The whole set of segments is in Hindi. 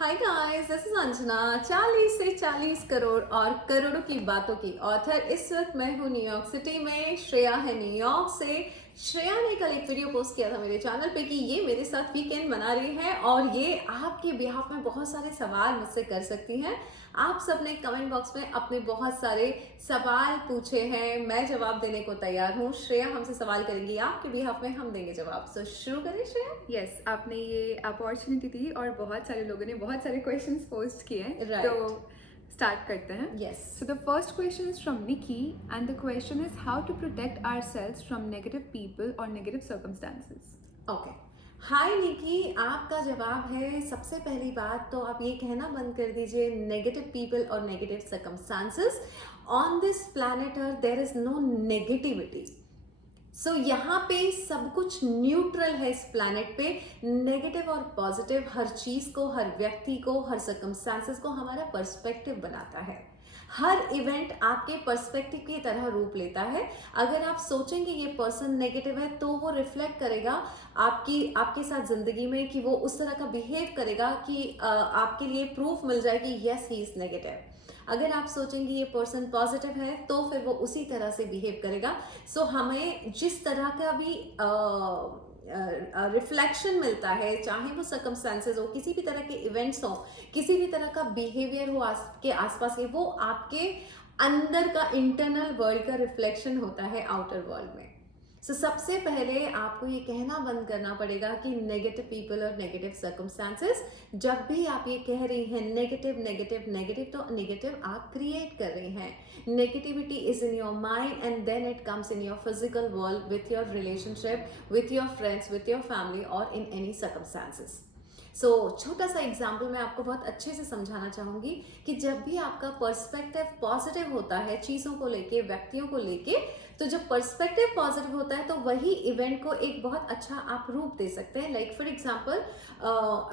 Hi guys, this is Anjana. 40 से 40 करोड़ और करोड़ों की बातों की ऑथर। इस वक्त मैं हूँ न्यूयॉर्क सिटी में। श्रेया है न्यूयॉर्क से। श्रेया ने कल एक वीडियो पोस्ट किया था मेरे चैनल पे कि ये मेरे साथ वीकेंड मना रही है और ये आपके बिहाफ में बहुत सारे सवाल मुझसे कर सकती हैं। आप सबने कमेंट बॉक्स में अपने बहुत सारे सवाल पूछे हैं, मैं जवाब देने को तैयार हूँ। श्रेया हमसे सवाल करेंगी आपके बिहाफ में, हम देंगे जवाब। सो शुरू करें श्रेया। यस आपने ये अपॉर्चुनिटी दी और बहुत सारे लोगों ने बहुत सारे क्वेश्चंस पोस्ट किए हैं Right. तो स्टार्ट करते हैं। Yes. So the first question is from Nikki and the question is how to protect ourselves from negative people और negative circumstances. Okay. Hi Nikki, आपका जवाब है सबसे पहली बात तो आप ये कहना बंद कर दीजिए नेगेटिव पीपल और negative circumstances. On this planet earth there is no negativity. So यहाँ पे सब कुछ न्यूट्रल है इस प्लैनेट पे। नेगेटिव और पॉजिटिव हर चीज को, हर व्यक्ति को, हर सर्कमस्टांसेस को हमारा पर्सपेक्टिव बनाता है। हर इवेंट आपके पर्सपेक्टिव की तरह रूप लेता है। अगर आप सोचेंगे ये पर्सन नेगेटिव है तो वो रिफ्लेक्ट करेगा आपके साथ जिंदगी में कि वो उस तरह का बिहेव करेगा कि आपके लिए प्रूफ मिल जाए कि यस ही इज नेगेटिव। अगर आप सोचेंगे ये पर्सन पॉजिटिव है तो फिर वो उसी तरह से बिहेव करेगा। सो हमें जिस तरह का भी रिफ्लेक्शन मिलता है, चाहे वो सर्कमस्टेंसेस हो, किसी भी तरह के इवेंट्स हो, किसी भी तरह का बिहेवियर हो आपके आसपास के, वो आपके अंदर का इंटरनल वर्ल्ड का रिफ्लेक्शन होता है आउटर वर्ल्ड में। सबसे पहले आपको ये कहना बंद करना पड़ेगा कि नेगेटिव पीपल और नेगेटिव सर्कमस्टांसेस। जब भी आप ये कह रही हैं नेगेटिव नेगेटिव नेगेटिव, तो नेगेटिव आप क्रिएट कर रही हैं। Negativity is in your mind and then it comes in your physical world, with your relationship, with your friends, with your family और इन एनी सर्कमस्टांसेस। छोटा सा एग्जाम्पल मैं आपको बहुत अच्छे से समझाना चाहूंगी कि जब भी आपका पर्सपेक्टिव पॉजिटिव होता है चीज़ों को लेके, व्यक्तियों को लेके, तो जब पर्सपेक्टिव पॉजिटिव होता है तो वही इवेंट को एक बहुत अच्छा आप रूप दे सकते हैं। लाइक फॉर एग्जाम्पल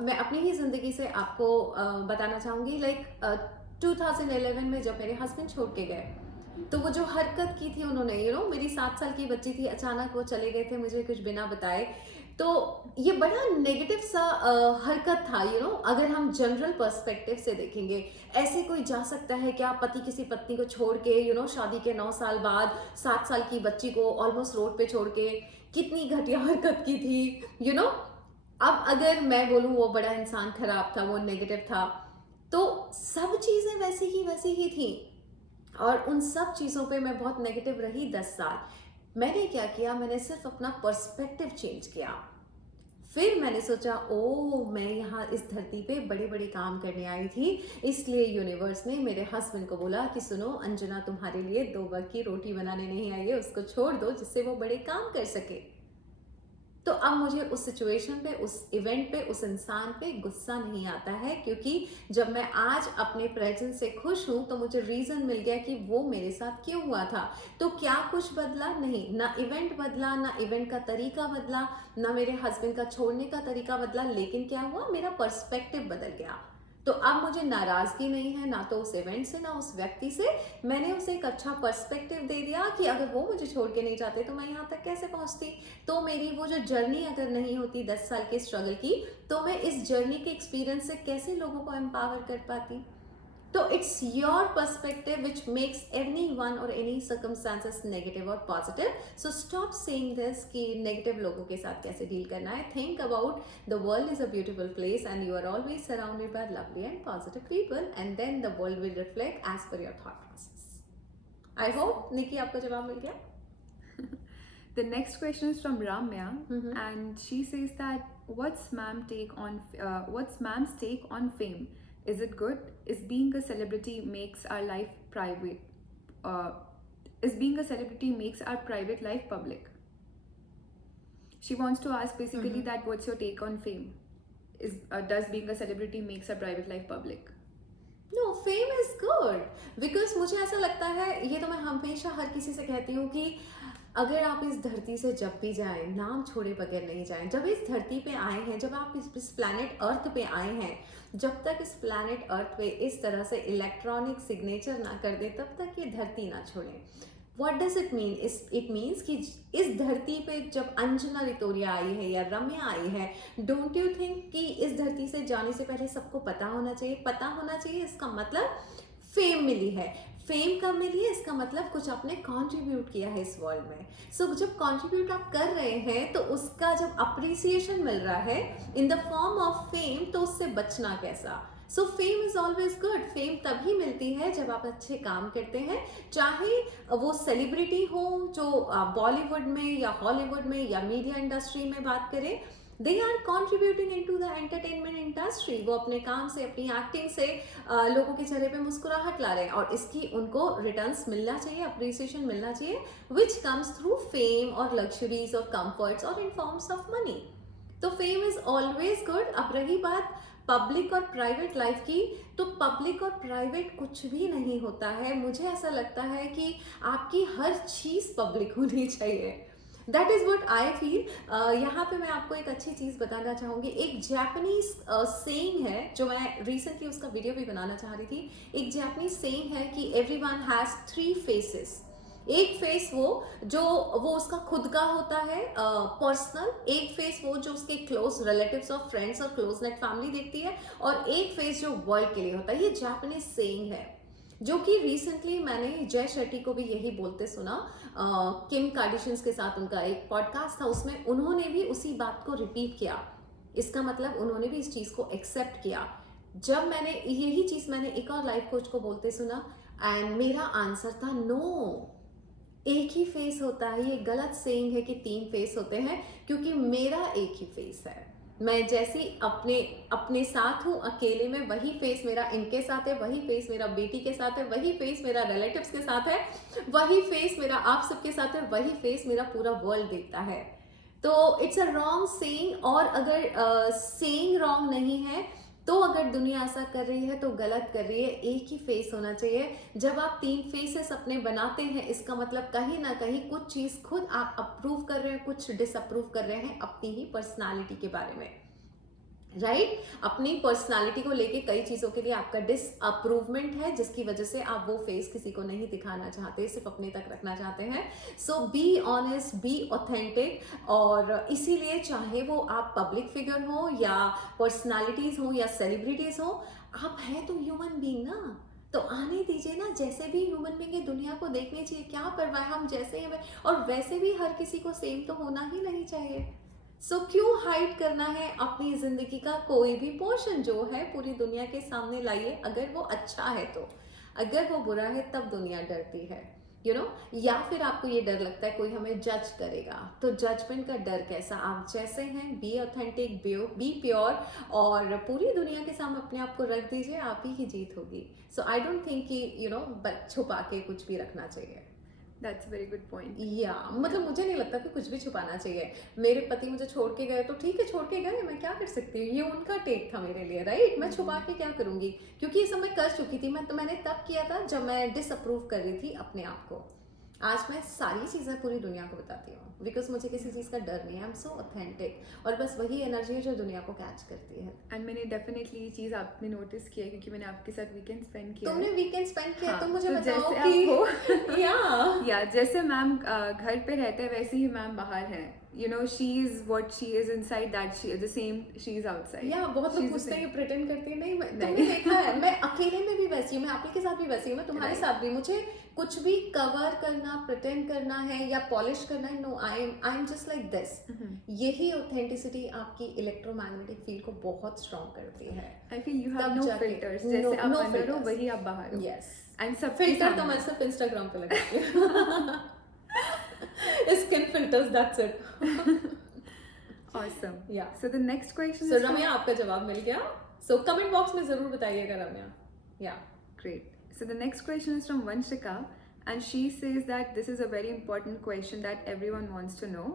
मैं अपनी ही जिंदगी से आपको बताना चाहूंगी। लाइक 2011 में जब मेरे हस्बैंड छोड़ के गए तो वो जो हरकत की थी उन्होंने, मेरी 7 साल की बच्ची थी, अचानक वो चले गए थे मुझे कुछ बिना बताए। तो ये बड़ा नेगेटिव सा हरकत था। अगर हम जनरल पर्सपेक्टिव से देखेंगे, ऐसे कोई जा सकता है क्या पति किसी पत्नी को छोड़ के, शादी के 9 साल बाद 7 साल की बच्ची को ऑलमोस्ट रोड पे छोड़ के, कितनी घटिया हरकत की थी। अब अगर मैं बोलूँ वो बड़ा इंसान खराब था, वो नेगेटिव था, तो सब चीजें वैसी ही थी और उन सब चीज़ों पे मैं बहुत नेगेटिव रही 10 साल। मैंने क्या किया, मैंने सिर्फ अपना पर्सपेक्टिव चेंज किया। फिर मैंने सोचा मैं यहाँ इस धरती पे बड़े बड़े काम करने आई थी, इसलिए यूनिवर्स ने मेरे हस्बैंड को बोला कि सुनो अंजना, तुम्हारे लिए 2 वक्त की रोटी बनाने नहीं आई है, उसको छोड़ दो जिससे वो बड़े काम कर सके। तो अब मुझे उस सिचुएशन पे, उस इवेंट पे, उस इंसान पे गुस्सा नहीं आता है, क्योंकि जब मैं आज अपने प्रेजेंस से खुश हूं तो मुझे रीजन मिल गया कि वो मेरे साथ क्यों हुआ था। तो क्या कुछ बदला? नहीं। ना इवेंट बदला, ना इवेंट का तरीका बदला, ना मेरे हस्बैंड का छोड़ने का तरीका बदला, लेकिन क्या हुआ, मेरा पर्सपेक्टिव बदल गया। तो अब मुझे नाराजगी नहीं है, ना तो उस इवेंट से, ना उस व्यक्ति से। मैंने उसे एक अच्छा पर्सपेक्टिव दे दिया कि अगर वो मुझे छोड़ के नहीं जाते तो मैं यहाँ तक कैसे पहुँचती। तो मेरी वो जो जर्नी अगर नहीं होती 10 साल के स्ट्रगल की, तो मैं इस जर्नी के एक्सपीरियंस से कैसे लोगों को एम्पावर कर पाती। तो it's your perspective which makes any one और एनी सर्कमस्टांसेस नेगेटिव और positive. So stop saying this कि नेगेटिव लोगों के साथ कैसे डील करना है। Think about the world is a beautiful place and you are always surrounded by lovely and positive people and then the world will reflect as per your thought process. I hope Nikki आपको जवाब मिल गया। The next question is from Ramya, and she says that what's ma'am's take on fame? Is it good? Is being a celebrity makes our life private? Uh, is being a celebrity makes our private life public? She wants to ask basically that what's your take on fame? Does being a celebrity makes our private life public? No, fame is good, because मुझे ऐसा लगता है, ये तो मैं हमेशा हर किसी से कहती हूँ कि अगर आप इस धरती से जब भी जाएं, नाम छोड़े बगैर नहीं जाएं। जब इस धरती पे आए हैं, जब आप इस प्लैनेट अर्थ पे आए हैं, जब तक इस प्लैनेट अर्थ पे इस तरह से इलेक्ट्रॉनिक सिग्नेचर ना कर दे, तब तक ये धरती ना छोड़ें। What does it mean? It means कि इस धरती पे जब अंजना रितोरिया आई है या रम्या आई है, डोंट यू थिंक कि इस धरती से जाने से पहले सबको पता होना चाहिए? पता होना चाहिए इसका मतलब फेम मिली है। फेम कब मिली है? इसका मतलब कुछ आपने कंट्रीब्यूट किया है इस वर्ल्ड में। सो जब कंट्रीब्यूट आप कर रहे हैं तो उसका जब अप्रिसिएशन मिल रहा है in the form of fame, तो उससे बचना कैसा? So fame is always good. Fame तभी मिलती है जब आप अच्छे काम करते हैं, चाहे वो सेलिब्रिटी हो जो बॉलीवुड में या हॉलीवुड में या मीडिया इंडस्ट्री में बात करें, they are contributing into the entertainment industry. वो अपने काम से, अपनी एक्टिंग से लोगों के चेहरे पे मुस्कुराहट ला रहे हैं और इसकी उनको रिटर्न्स मिलना चाहिए, अप्रिसिएशन मिलना चाहिए, विच कम्स थ्रू फेम और लग्जरीज और कंफर्ट्स और इन फॉर्म्स ऑफ मनी। तो फेम इज ऑलवेज गुड। अब रही बात पब्लिक और प्राइवेट लाइफ की, तो पब्लिक और प्राइवेट कुछ भी नहीं होता है। मुझे ऐसा लगता है कि आपकी हर चीज़ पब्लिक होनी चाहिए। That is what I feel. यहाँ पे मैं आपको एक अच्छी चीज़ बताना चाहूँगी। एक जापानीज सेइंग है जो मैं रिसेंटली उसका वीडियो भी बनाना चाह रही थी। एक जापानीज सेइंग है कि एवरीवन हैज़ 3 फेसेस। एक फेस वो जो वो उसका खुद का होता है पर्सनल, एक फेस वो जो उसके क्लोज रिलेटिव्स और फ्रेंड्स और क्लोज नेट फैमिली देखती है, और एक फेस जो वर्ल्ड के लिए होता है। ये जापानीज सेइंग है जो कि रिसेंटली मैंने जय शेट्टी को भी यही बोलते सुना। किम कार्डिशियंस के साथ उनका एक पॉडकास्ट था, उसमें उन्होंने भी उसी बात को रिपीट किया। इसका मतलब उन्होंने भी इस चीज़ को एक्सेप्ट किया। जब मैंने यही चीज़ मैंने एक और लाइफ कोच को बोलते सुना एंड मेरा आंसर था नो, एक ही फेस होता है। ये गलत सेइंग है कि 3 फेस होते हैं, क्योंकि मेरा एक ही फेस है। मैं जैसी अपने साथ हूँ अकेले में, वही फेस मेरा इनके साथ है, वही फेस मेरा बेटी के साथ है, वही फेस मेरा रिलेटिव्स के साथ है, वही फेस मेरा आप सबके साथ है, वही फेस मेरा पूरा वर्ल्ड देखता है। तो इट्स अ रॉन्ग सेइंग। और अगर सेइंग रॉन्ग नहीं है तो अगर दुनिया ऐसा कर रही है तो गलत कर रही है। एक ही फेस होना चाहिए। जब आप 3 फेसेस अपने बनाते हैं, इसका मतलब कहीं ना कहीं कुछ चीज़ खुद आप अप्रूव कर रहे हैं, कुछ डिसअप्रूव कर रहे हैं अपनी ही पर्सनालिटी के बारे में, राइट? अपनी पर्सनालिटी को लेके कई चीज़ों के लिए आपका डिसअप्रूवमेंट है, जिसकी वजह से आप वो फेस किसी को नहीं दिखाना चाहते, सिर्फ अपने तक रखना चाहते हैं। सो बी ऑनेस्ट, बी ऑथेंटिक। और इसीलिए चाहे वो आप पब्लिक फिगर हो या पर्सनालिटीज हो या सेलिब्रिटीज हो, आप हैं तो ह्यूमन बीइंग ना, तो आने दीजिए ना। जैसे भी ह्यूमन बीइंग है दुनिया को देखनी चाहिए, क्या परवाह है, हम जैसे हैं। और वैसे भी हर किसी को सेम तो होना ही नहीं चाहिए। सो क्यों हाइड करना है अपनी जिंदगी का कोई भी पोर्शन जो है पूरी दुनिया के सामने लाइए। अगर वो अच्छा है तो, अगर वो बुरा है तब दुनिया डरती है, यू नो। या फिर आपको ये डर लगता है कोई हमें जज करेगा, तो जजमेंट का डर कैसा? आप जैसे हैं, बी ऑथेंटिक, बी प्योर, और पूरी दुनिया के सामने अपने आप को रख दीजिए, आप ही की जीत होगी। सो आई डोंट थिंक कि यू नो छुपा के कुछ भी रखना चाहिए। That's a very good point. या मतलब मुझे नहीं लगता कि कुछ भी छुपाना चाहिए। मेरे पति मुझे छोड़ के गए तो ठीक है, छोड़ के गए, मैं क्या कर सकती हूँ, ये उनका टेक था मेरे लिए, राइट? मैं छुपा के क्या करूंगी, क्योंकि ये सब मैं कर चुकी थी। मैंने तब किया था जब मैं डिसअप्रूव कर रही थी अपने आप को। आज मैं सारी चीज़ें पूरी दुनिया को बताती हूँ, बिकॉज मुझे किसी चीज़ का डर नहीं है। आई एम सो ऑथेंटिक, और बस वही एनर्जी है जो दुनिया को कैच करती है। एंड मैंने डेफिनेटली ये चीज़ आपने नोटिस किया है, क्योंकि मैंने आपके साथ वीकेंड स्पेंड किया तुमने है। वीकेंड स्पेंड किया, हाँ, तो मुझे तो बताओ जैसे कि या जैसे मैम घर पे रहते हैं वैसे ही मैम बाहर हैं। You know, she is what she is inside, that she is the same she is outside. या बहुत लोग She's the पूछते हैं same. कि प्रिटेंड करती है। नहीं, नहीं। तुमने देखा है, मैं अकेले में भी वैसी हूँ, मैं आपके साथ भी वैसी हूँ, मैं तुम्हारे Right. साथ भी। मुझे कुछ भी कवर करना, प्रिटेंड करना है या पॉलिश करना है, no, I am just like this. यही ऑथेंटिसिटी आपकी इलेक्ट्रोमैग्नेटिक फील्ड को बहुत स्ट्रॉन्ग करती है। I feel you have तब no जाके- filters. no- जैसे आप no अंदर हो filters. वही आप बाहर हो। यस, And सब फिल्टर तो मैं सिर्फ इंस्टाग्राम पे लगाती हूँ। Skin filters, that's it. Awesome. Yeah. So the next question so is from- रम्या, आपका जवाब मिल गया। सो कमेंट बॉक्स में जरूर बताइएगा रम्या। या Great. So the next question is from Vanshika, and she says that this is a very important question that everyone wants to know.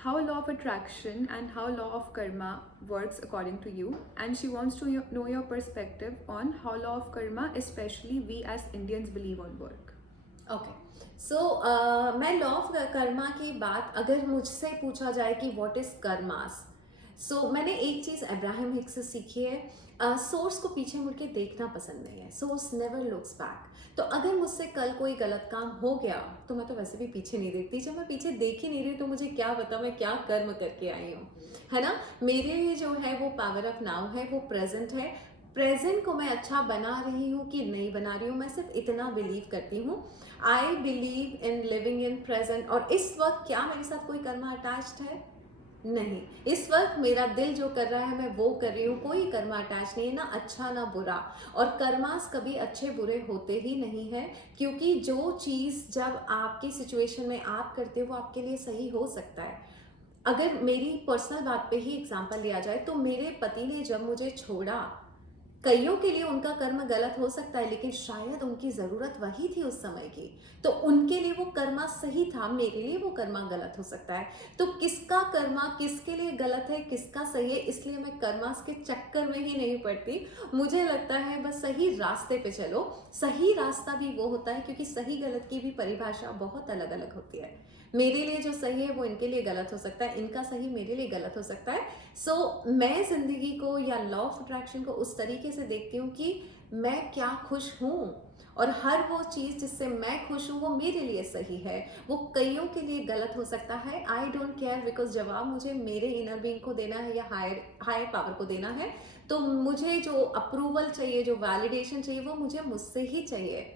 How law of attraction and how law of karma works according to you, and she wants to know your perspective on how law of karma, especially we as Indians, believe on work. Okay. So मैं लॉ ऑफ कर्मा की बात, अगर मुझसे पूछा जाए कि व्हाट इज कर्मास, मैंने एक चीज़ अब्राहम हिक्स से सीखी है, सोर्स को पीछे मुड़ के देखना पसंद नहीं है। Source never looks back. तो अगर मुझसे कल कोई गलत काम हो गया तो मैं तो वैसे भी पीछे नहीं देखती। जब मैं पीछे देख ही नहीं रही तो मुझे क्या पता मैं क्या कर्म करके आई हूँ, है ना। मेरे लिए जो है वो पावर ऑफ नाउ है, वो प्रेजेंट है। प्रेजेंट को मैं अच्छा बना रही हूँ कि नहीं बना रही हूँ, मैं सिर्फ इतना बिलीव करती हूँ। I believe in living in present. और इस वक्त क्या मेरे साथ कोई कर्मा अटैच्ड है? नहीं। इस वक्त मेरा दिल जो कर रहा है मैं वो कर रही हूँ, कोई कर्मा अटैच नहीं है, ना अच्छा ना बुरा। और कर्मास कभी अच्छे बुरे होते ही नहीं है, क्योंकि जो चीज़ जब आपकी सिचुएशन में आप करते हो वो आपके लिए सही हो सकता है। अगर मेरी पर्सनल बात पे ही एग्जांपल लिया जाए तो मेरे पति ने जब मुझे छोड़ा, कईयों के लिए उनका कर्म गलत हो सकता है, लेकिन शायद उनकी ज़रूरत वही थी उस समय की, तो उनके लिए वो कर्मा सही था, मेरे लिए वो कर्मा गलत हो सकता है। तो किसका कर्मा किसके लिए गलत है, किसका सही है, इसलिए मैं कर्मास के चक्कर में ही नहीं पड़ती। मुझे लगता है बस सही रास्ते पे चलो। सही रास्ता भी वो होता है, क्योंकि सही गलत की भी परिभाषा बहुत अलग अलग होती है। मेरे लिए जो सही है वो इनके लिए गलत हो सकता है, इनका सही मेरे लिए गलत हो सकता है। मैं जिंदगी को या लॉ ऑफ अट्रैक्शन को उस तरीके से देखती हूँ कि मैं क्या खुश हूँ, और हर वो चीज़ जिससे मैं खुश हूँ वो मेरे लिए सही है, वो कईयों के लिए गलत हो सकता है। आई डोंट केयर, बिकॉज जवाब मुझे मेरे इनर बीइंग को देना है या हायर पावर को देना है। तो मुझे जो अप्रूवल चाहिए, जो वैलिडेशन चाहिए, वो मुझे मुझसे ही चाहिए।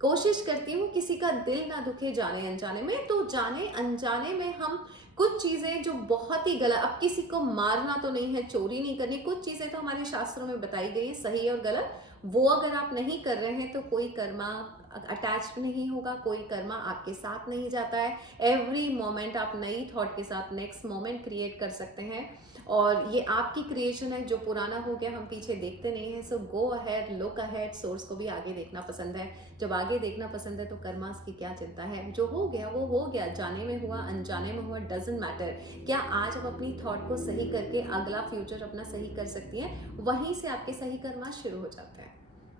कोशिश करती हूँ किसी का दिल ना दुखे जाने अनजाने में। तो जाने अनजाने में हम कुछ चीज़ें जो बहुत ही गलत, अब किसी को मारना तो नहीं है, चोरी नहीं करनी, कुछ चीज़ें तो हमारे शास्त्रों में बताई गई है सही और गलत, वो अगर आप नहीं कर रहे हैं तो कोई कर्मा अटैच नहीं होगा, कोई कर्मा आपके साथ नहीं जाता है। एवरी मोमेंट आप नई थॉट के साथ नेक्स्ट मोमेंट क्रिएट कर सकते हैं, और ये आपकी क्रिएशन है। जो पुराना हो गया हम पीछे देखते नहीं हैं। So go ahead, look ahead. Source को भी आगे देखना पसंद है। जब आगे देखना पसंद है तो कर्मास की क्या चिंता है, जो हो गया वो हो गया, जाने में हुआ अनजाने में हुआ, डजंट मैटर। क्या आज आप अपनी थॉट को सही करके अगला फ्यूचर अपना सही कर सकती हैं, वहीं से आपके सही कर्मास शुरू हो जाते हैं।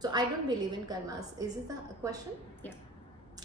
So I don't believe in karmas. Is it the question?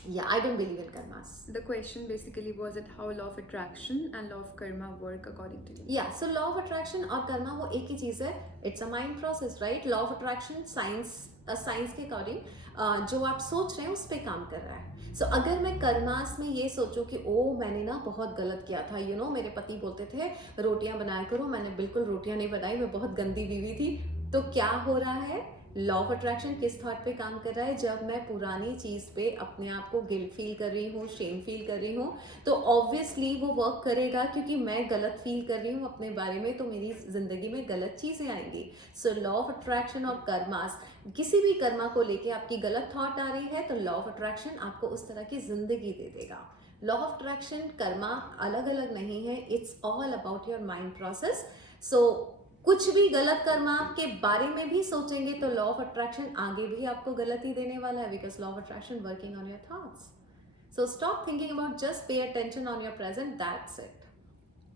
Yeah, I don't believe in karmas. The question basically was that how law of attraction and law of karma work according to you. Yeah, so law of attraction और कर्मा वो एक ही चीज़ है। It's a mind process, right. Law of attraction science के अकॉर्डिंग जो आप सोच रहे हैं उस पर काम कर रहा है। सो अगर मैं कर्मास में ये सोचूं कि ओ मैंने ना बहुत गलत किया था, मेरे पति बोलते थे रोटियां बनाया करो, मैंने बिल्कुल रोटियां नहीं बनाई, मैं बहुत गंदी बीवी थी, तो क्या हो रहा है? लॉ ऑफ अट्रैक्शन किस थॉट पे काम कर रहा है? जब मैं पुरानी चीज़ पे अपने आप को गिल्ट फील कर रही हूँ, शेम फील कर रही हूँ, तो ऑब्वियसली वो वर्क करेगा, क्योंकि मैं गलत फील कर रही हूँ अपने बारे में, तो मेरी जिंदगी में गलत चीज़ें आएंगी। सो लॉ ऑफ अट्रैक्शन और कर्मास, किसी भी कर्मा को लेके आपकी गलत थॉट आ रही है तो लॉ ऑफ अट्रैक्शन आपको उस तरह की जिंदगी दे देगा। लॉ ऑफ अट्रैक्शन कर्मा अलग अलग नहीं है, it's all about your mind process. So कुछ भी गलत कर्मा आपके बारे में भी सोचेंगे तो लॉ ऑफ अट्रैक्शन आगे भी आपको गलत ही देने वाला है, because law of attraction working on your thoughts. So stop thinking about, just pay attention on your present, that's it.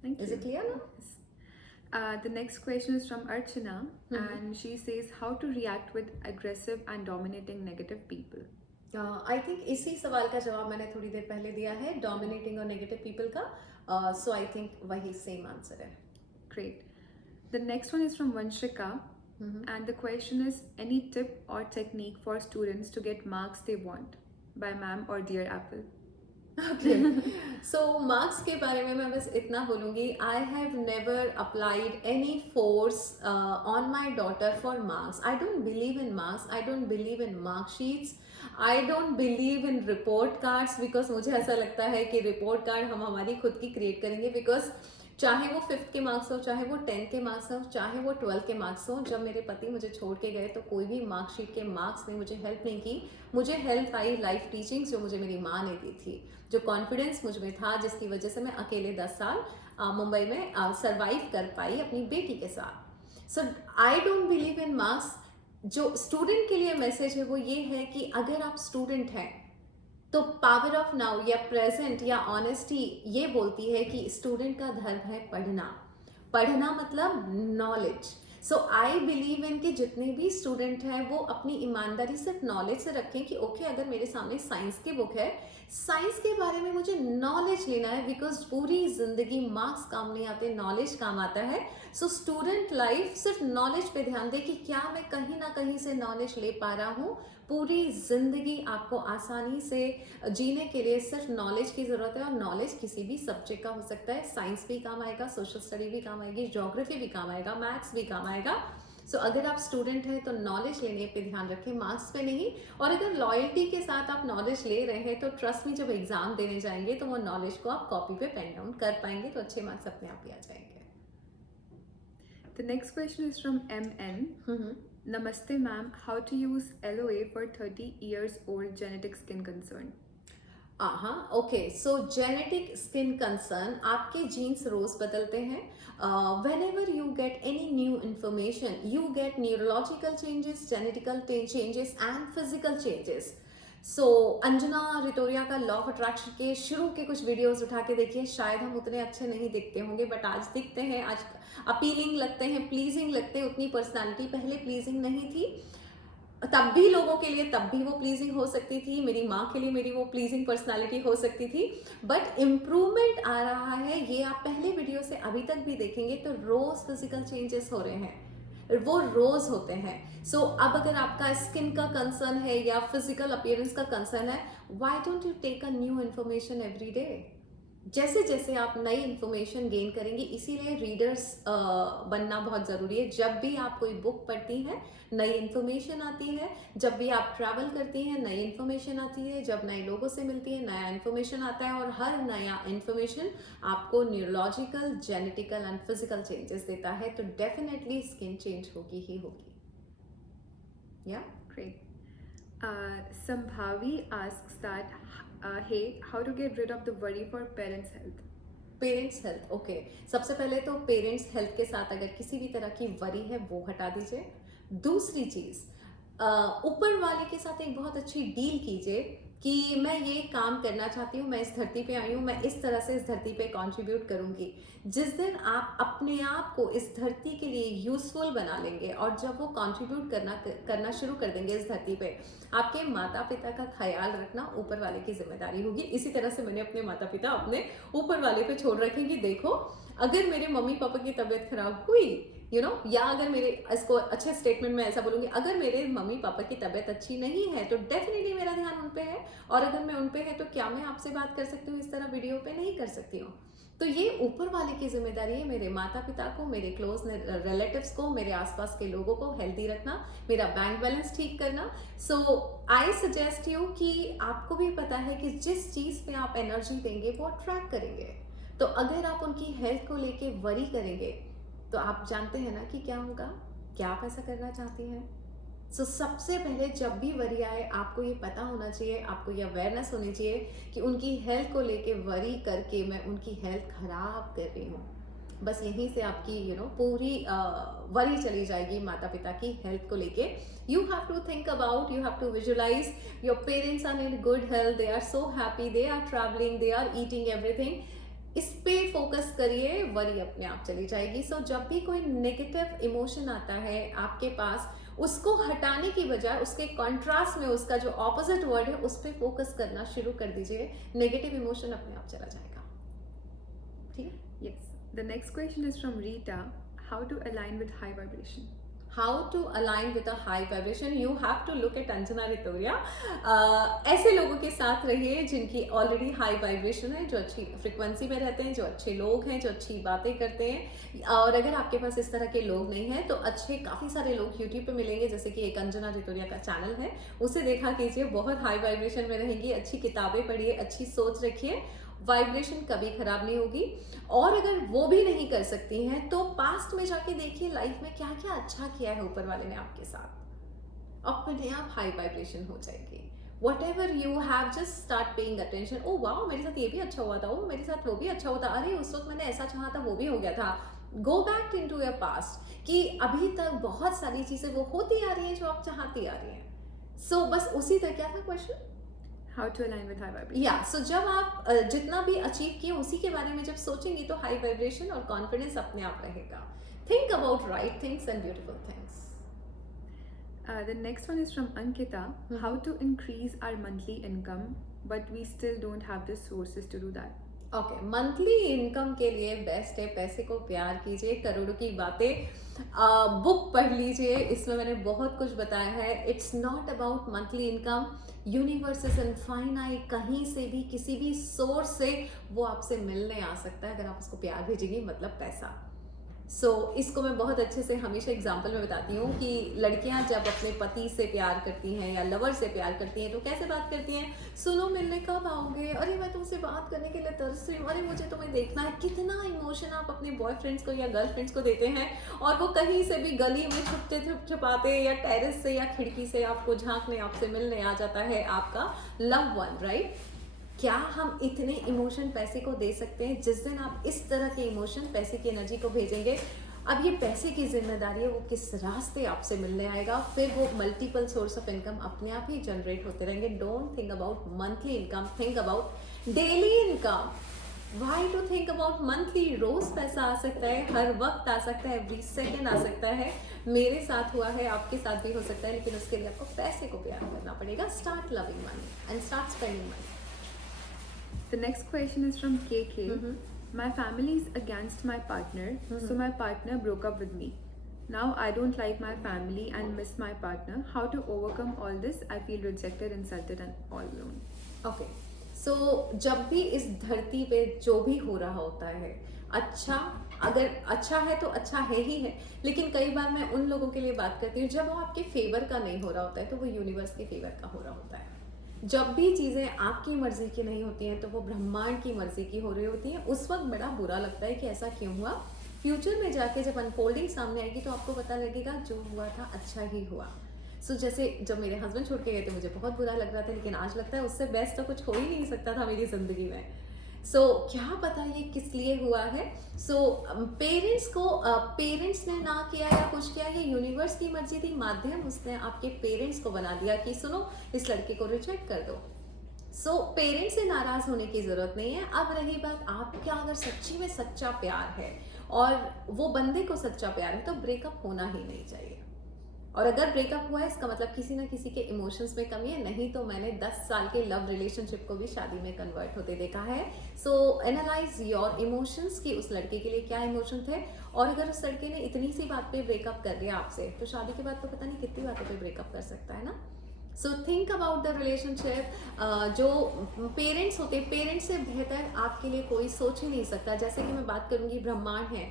Thank Is you. it clear now? Yes. The next question is from Archana, and she says how to react with aggressive and dominating negative people. I think इसी सवाल का जवाब मैंने थोड़ी देर पहले दिया है, डोमिनेटिंग और नेगेटिव पीपल का। सो आई थिंक वही सेम आंसर है। Great. The next one is from Vanshika, and the question is any tip or technique for students to get marks they want by ma'am or dear Apple. Okay, so marks के बारे में मैं बस इतना बोलूँगी, I have never applied any force on my daughter for marks. I don't believe in marks, I don't believe in marksheets, I don't believe in report cards, because मुझे ऐसा लगता है कि रिपोर्ट कार्ड हम हमारी खुद की क्रिएट करेंगे। बिकॉज चाहे वो 5th के मार्क्स हो, चाहे वो 10th के मार्क्स हो, चाहे वो 12th के मार्क्स हो, जब मेरे पति मुझे छोड़ के गए तो कोई भी मार्कशीट के मार्क्स ने मुझे हेल्प नहीं की। मुझे हेल्प आई लाइफ टीचिंग्स जो मुझे मेरी माँ ने दी थी, जो कॉन्फिडेंस मुझ में था, जिसकी वजह से मैं अकेले 10 साल मुंबई में सर्वाइव कर पाई अपनी बेटी के साथ। So I don't believe in marks. जो स्टूडेंट के लिए मैसेज है वो ये है कि अगर आप स्टूडेंट हैं तो पावर ऑफ नाउ या प्रेजेंट या ऑनेस्टी ये बोलती है कि स्टूडेंट का धर्म है पढ़ना। पढ़ना मतलब knowledge. So I believe in कि जितने भी स्टूडेंट हैं वो अपनी ईमानदारी सिर्फ नॉलेज से रखें कि ओके अगर मेरे सामने साइंस की बुक है, साइंस के बारे में मुझे नॉलेज लेना है, बिकॉज पूरी जिंदगी मार्क्स काम नहीं आते, नॉलेज काम आता है। सो स्टूडेंट लाइफ सिर्फ नॉलेज पे ध्यान दे कि क्या मैं कहीं ना कहीं से नॉलेज ले पा रहा हूँ। पूरी जिंदगी आपको आसानी से जीने के लिए सिर्फ नॉलेज की जरूरत है, और नॉलेज किसी भी सब्जेक्ट का हो सकता है। साइंस भी काम आएगा, सोशल स्टडी भी काम आएगी, ज्योग्राफी भी काम आएगा, मैथ्स भी काम आएगा। सो अगर आप स्टूडेंट हैं तो नॉलेज लेने पे ध्यान रखें, मार्क्स पे नहीं। और अगर लॉयल्टी के साथ आप नॉलेज ले रहे हैं तो ट्रस्ट में जब एग्जाम देने जाएंगे तो वो नॉलेज को आप कॉपी पे पेन डाउन कर पाएंगे, तो अच्छे मार्क्स अपने आप ही आ जाएंगे। The next question is from MN. Namaste ma'am, how to use LOA for 30 years old genetic skin concern? Okay, so genetic skin concern, आपके जीन्स रोज बदलते हैं। whenever you get any new information, you get neurological changes, genetical changes and physical changes. सो अंजना रितोरिया का लॉ ऑफ अट्रैक्शन के शुरू के कुछ वीडियोस उठा के देखिए, शायद हम उतने अच्छे नहीं दिखते होंगे बट आज दिखते हैं, आज अपीलिंग लगते हैं, प्लीजिंग लगते हैं। उतनी पर्सनालिटी पहले प्लीजिंग नहीं थी, तब भी लोगों के लिए तब भी वो प्लीजिंग हो सकती थी, मेरी माँ के लिए मेरी वो प्लीजिंग पर्सनालिटी हो सकती थी, बट इम्प्रूवमेंट आ रहा है। ये आप पहले वीडियो से अभी तक भी देखेंगे तो रोज फिजिकल चेंजेस हो रहे हैं, वो रोज होते हैं। सो अब अगर आपका स्किन का कंसर्न है या फिजिकल अपीयरेंस का कंसर्न है, why don't you take a new information every day. जैसे जैसे आप नई इन्फॉर्मेशन गेन करेंगे, इसीलिए रीडर्स बनना बहुत ज़रूरी है। जब भी आप कोई बुक पढ़ती हैं नई इन्फॉर्मेशन आती है, जब भी आप ट्रैवल करती हैं नई इन्फॉर्मेशन आती है, जब नए लोगों से मिलती है नया इन्फॉर्मेशन आता है, और हर नया इन्फॉर्मेशन आपको neurological, genetical and physical changes देता है, तो डेफिनेटली स्किन चेंज होगी ही होगी। या Great. Sambhavi asks that, hey, how to get rid of the worry for parents' health? Parents health, okay. सबसे पहले तो पेरेंट्स हेल्थ के साथ अगर किसी भी तरह की वरी है वो हटा दीजिए। दूसरी चीज, ऊपर वाले के साथ एक बहुत अच्छी डील कीजिए कि मैं ये काम करना चाहती हूँ, मैं इस धरती पे आई हूँ, मैं इस तरह से इस धरती पे कंट्रीब्यूट करूंगी। जिस दिन आप अपने आप को इस धरती के लिए यूजफुल बना लेंगे और जब वो कंट्रीब्यूट करना शुरू कर देंगे इस धरती पे, आपके माता पिता का ख्याल रखना ऊपर वाले की जिम्मेदारी होगी। इसी तरह से मैंने अपने माता पिता अपने ऊपर वाले पे छोड़ रखे कि देखो अगर मेरे मम्मी पापा की तबीयत खराब हुई, या अगर मेरे, इसको अच्छे स्टेटमेंट में ऐसा बोलूंगी, अगर मेरे मम्मी पापा की तबीयत अच्छी नहीं है तो डेफिनेटली मेरा ध्यान उन पे है, और अगर मैं उन पे है तो क्या मैं आपसे बात कर सकती हूँ इस तरह वीडियो पे? नहीं कर सकती हूँ। तो ये ऊपर वाले की जिम्मेदारी है, मेरे माता पिता को, मेरे क्लोज रिलेटिव्स को, मेरे आसपास के लोगों को हेल्दी रखना, मेरा बैंक बैलेंस ठीक करना। सो आई सजेस्ट यू कि आपको भी पता है कि जिस चीज पे आप एनर्जी देंगे वो अट्रैक्ट करेंगे। तो अगर आप उनकी हेल्थ को लेके वरी करेंगे तो आप जानते हैं ना कि क्या होगा, क्या आप ऐसा करना चाहती हैं। सो सबसे पहले जब भी वरी आए आपको ये पता होना चाहिए, आपको ये अवेयरनेस होनी चाहिए कि उनकी हेल्थ को लेके वरी करके मैं उनकी हेल्थ खराब कर रही हूँ। बस यहीं से आपकी पूरी वरी चली जाएगी माता पिता की हेल्थ को लेके। You have to think about, you have to visualise your parents are in good health, they are so happy, they are travelling, they are eating everything. इस पे फोकस करिए, वरी अपने आप चली जाएगी। सो जब भी कोई नेगेटिव इमोशन आता है आपके पास, उसको हटाने की बजाय उसके कॉन्ट्रास्ट में उसका जो ऑपोजिट वर्ड है उस पे फोकस करना शुरू कर दीजिए, नेगेटिव इमोशन अपने आप चला जाएगा। ठीक है? Yes. The next question is from Rita. How to align with high vibration? How to align with a high vibration? You have to look at Anjana रितोरिया। ऐसे लोगों के साथ रहिए जिनकी ऑलरेडी हाई वाइब्रेशन है, जो अच्छी फ्रिक्वेंसी में रहते हैं, जो अच्छे लोग हैं, जो अच्छी बातें करते हैं। और अगर आपके पास इस तरह के लोग नहीं हैं तो अच्छे काफ़ी सारे लोग यूट्यूब पे मिलेंगे, जैसे कि एक अंजना रितोरिया का चैनल है, उसे देखा कीजिए, बहुत हाई वाइब्रेशन में रहेंगी। अच्छी किताबें पढ़िए, अच्छी सोच रखिए, वाइब्रेशन कभी खराब नहीं होगी। और अगर वो भी नहीं कर सकती हैं तो पास्ट में जाके देखिए लाइफ में क्या क्या अच्छा किया है ऊपर वाले ने आपके साथ, अपने आप हाई वाइब्रेशन हो जाएगी। Whatever you have, just start paying attention. ओ वाह, मेरे साथ ये भी अच्छा हुआ था, ओ मेरे साथ वो भी अच्छा हुआ था, अरे उस वक्त मैंने ऐसा चाहा था वो भी हो गया था। Go back into your past कि अभी तक बहुत सारी चीजें वो होती आ रही हैं जो आप चाहती आ रही हैं। सो बस उसी तरह, क्या था question? How to align with high vibration? या सो जब आप जितना भी अचीव किए उसी के बारे में जब सोचेंगी तो हाई वाइब्रेशन और कॉन्फिडेंस अपने आप रहेगा। think about right things and beautiful things. The next one is from Ankita. How to increase our monthly income, but we still don't have the sources to do that. Okay, monthly income के लिए बेस्ट है पैसे को प्यार कीजिए, करोड़ों की बातें बुक पढ़ लीजिए, इसमें मैंने बहुत कुछ बताया है. It's not about monthly income. Universe is infinite, कहीं से भी किसी भी सोर्स से वो आपसे मिलने आ सकता है अगर आप उसको प्यार भेजेंगी, मतलब पैसा. सो इसको मैं बहुत अच्छे से हमेशा एग्जाम्पल में बताती हूँ कि लड़कियां जब अपने पति से प्यार करती हैं या लवर से प्यार करती हैं तो कैसे बात करती हैं. सुनो मिलने कब आओगे, अरे मैं तुमसे बात करने के लिए तरस रही हूँ, अरे मुझे तुम्हें देखना है. कितना इमोशन आप अपने बॉयफ्रेंड्स को या गर्लफ्रेंड्स को देते हैं, और वो कहीं से भी गली में छुपते छुपाते या टेरेस से या खिड़की से आपको झांकने, आपसे मिलने आ जाता है आपका लव वन, राइट. क्या हम इतने इमोशन पैसे को दे सकते हैं? जिस दिन आप इस तरह के इमोशन पैसे की एनर्जी को भेजेंगे, अब ये पैसे की जिम्मेदारी है वो किस रास्ते आपसे मिलने आएगा, फिर वो मल्टीपल सोर्स ऑफ इनकम अपने आप ही जनरेट होते रहेंगे. Don't think about monthly income, think about daily income. Why to think about monthly? रोज पैसा आ सकता है, हर वक्त आ सकता है, एवरी सेकेंड आ सकता है. मेरे साथ हुआ है, आपके साथ भी हो सकता है, लेकिन उसके लिए आपको पैसे को प्यार करना पड़ेगा. Start loving money and start spending money. The next question is from KK. My family is against my partner, so my partner broke up with me. Now I don't like my family and miss my partner. How to overcome all this? I feel rejected, insulted and all alone. Okay, so जब भी इस धरती पे जो भी हो रहा होता है, अच्छा, अगर अच्छा है तो अच्छा है ही है, लेकिन कई बार मैं उन लोगों के लिए बात करती हूँ जब वो आपके फेवर का नहीं हो रहा होता है, तो वो यूनिवर्स के फेवर का हो रहा होता है. जब भी चीज़ें आपकी मर्जी की नहीं होती हैं तो वो ब्रह्मांड की मर्जी की हो रही होती हैं. उस वक्त बड़ा बुरा लगता है कि ऐसा क्यों हुआ. फ्यूचर में जाके जब अनफोल्डिंग सामने आएगी तो आपको पता लगेगा जो हुआ था अच्छा ही हुआ. सो जैसे जब मेरे हस्बैंड छोड़ के गए थे मुझे बहुत बुरा लग रहा था, लेकिन आज लगता है उससे बेस्ट तो कुछ हो ही नहीं सकता था मेरी ज़िंदगी में. सो क्या पता ये किस लिए हुआ है. सो पेरेंट्स ने ना किया या कुछ किया, ये यूनिवर्स की मर्जी थी. माध्यम उसने आपके पेरेंट्स को बना दिया कि सुनो इस लड़के को रिजेक्ट कर दो. सो पेरेंट्स से नाराज होने की जरूरत नहीं है. अब रही बात आपका, अगर सच्ची में सच्चा प्यार है और वो बंदे को सच्चा प्यार है तो ब्रेकअप होना ही नहीं चाहिए. और अगर ब्रेकअप हुआ है इसका मतलब किसी ना किसी के इमोशंस में कमी है. नहीं तो मैंने 10 साल के लव रिलेशनशिप को भी शादी में कन्वर्ट होते देखा है. सो एनालाइज योर इमोशंस कि उस लड़के के लिए क्या इमोशन थे, और अगर उस लड़के ने इतनी सी बात पे ब्रेकअप कर दिया आपसे, तो शादी के बाद तो पता नहीं कितनी बातों पे ब्रेकअप कर सकता है ना. So think about the relationship. जो पेरेंट्स होते हैं, पेरेंट्स से बेहतर आपके लिए कोई सोच ही नहीं सकता. जैसे कि मैं बात करूंगी, ब्रह्मांड है,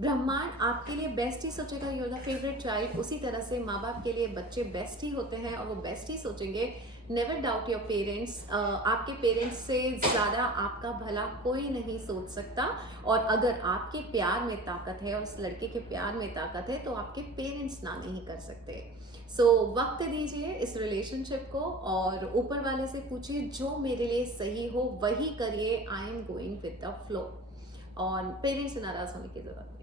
ब्रह्मांड आपके लिए बेस्ट ही सोचेगा. You are the favourite child. उसी तरह से माँ बाप के लिए बच्चे बेस्ट ही होते हैं और वो बेस्ट ही सोचेंगे. Never doubt your parents. आपके पेरेंट्स से ज़्यादा आपका भला कोई नहीं सोच सकता. और अगर आपके प्यार में ताकत है और उस लड़के के प्यार में ताकत है तो आपके पेरेंट्स ना नहीं कर सकते. सो वक्त दीजिए इस रिलेशनशिप को और ऊपर वाले से पूछिए जो मेरे लिए सही हो वही करिए. I am going with the flow. और पेरेंट्स से नाराज होने की जरूरत नहीं है.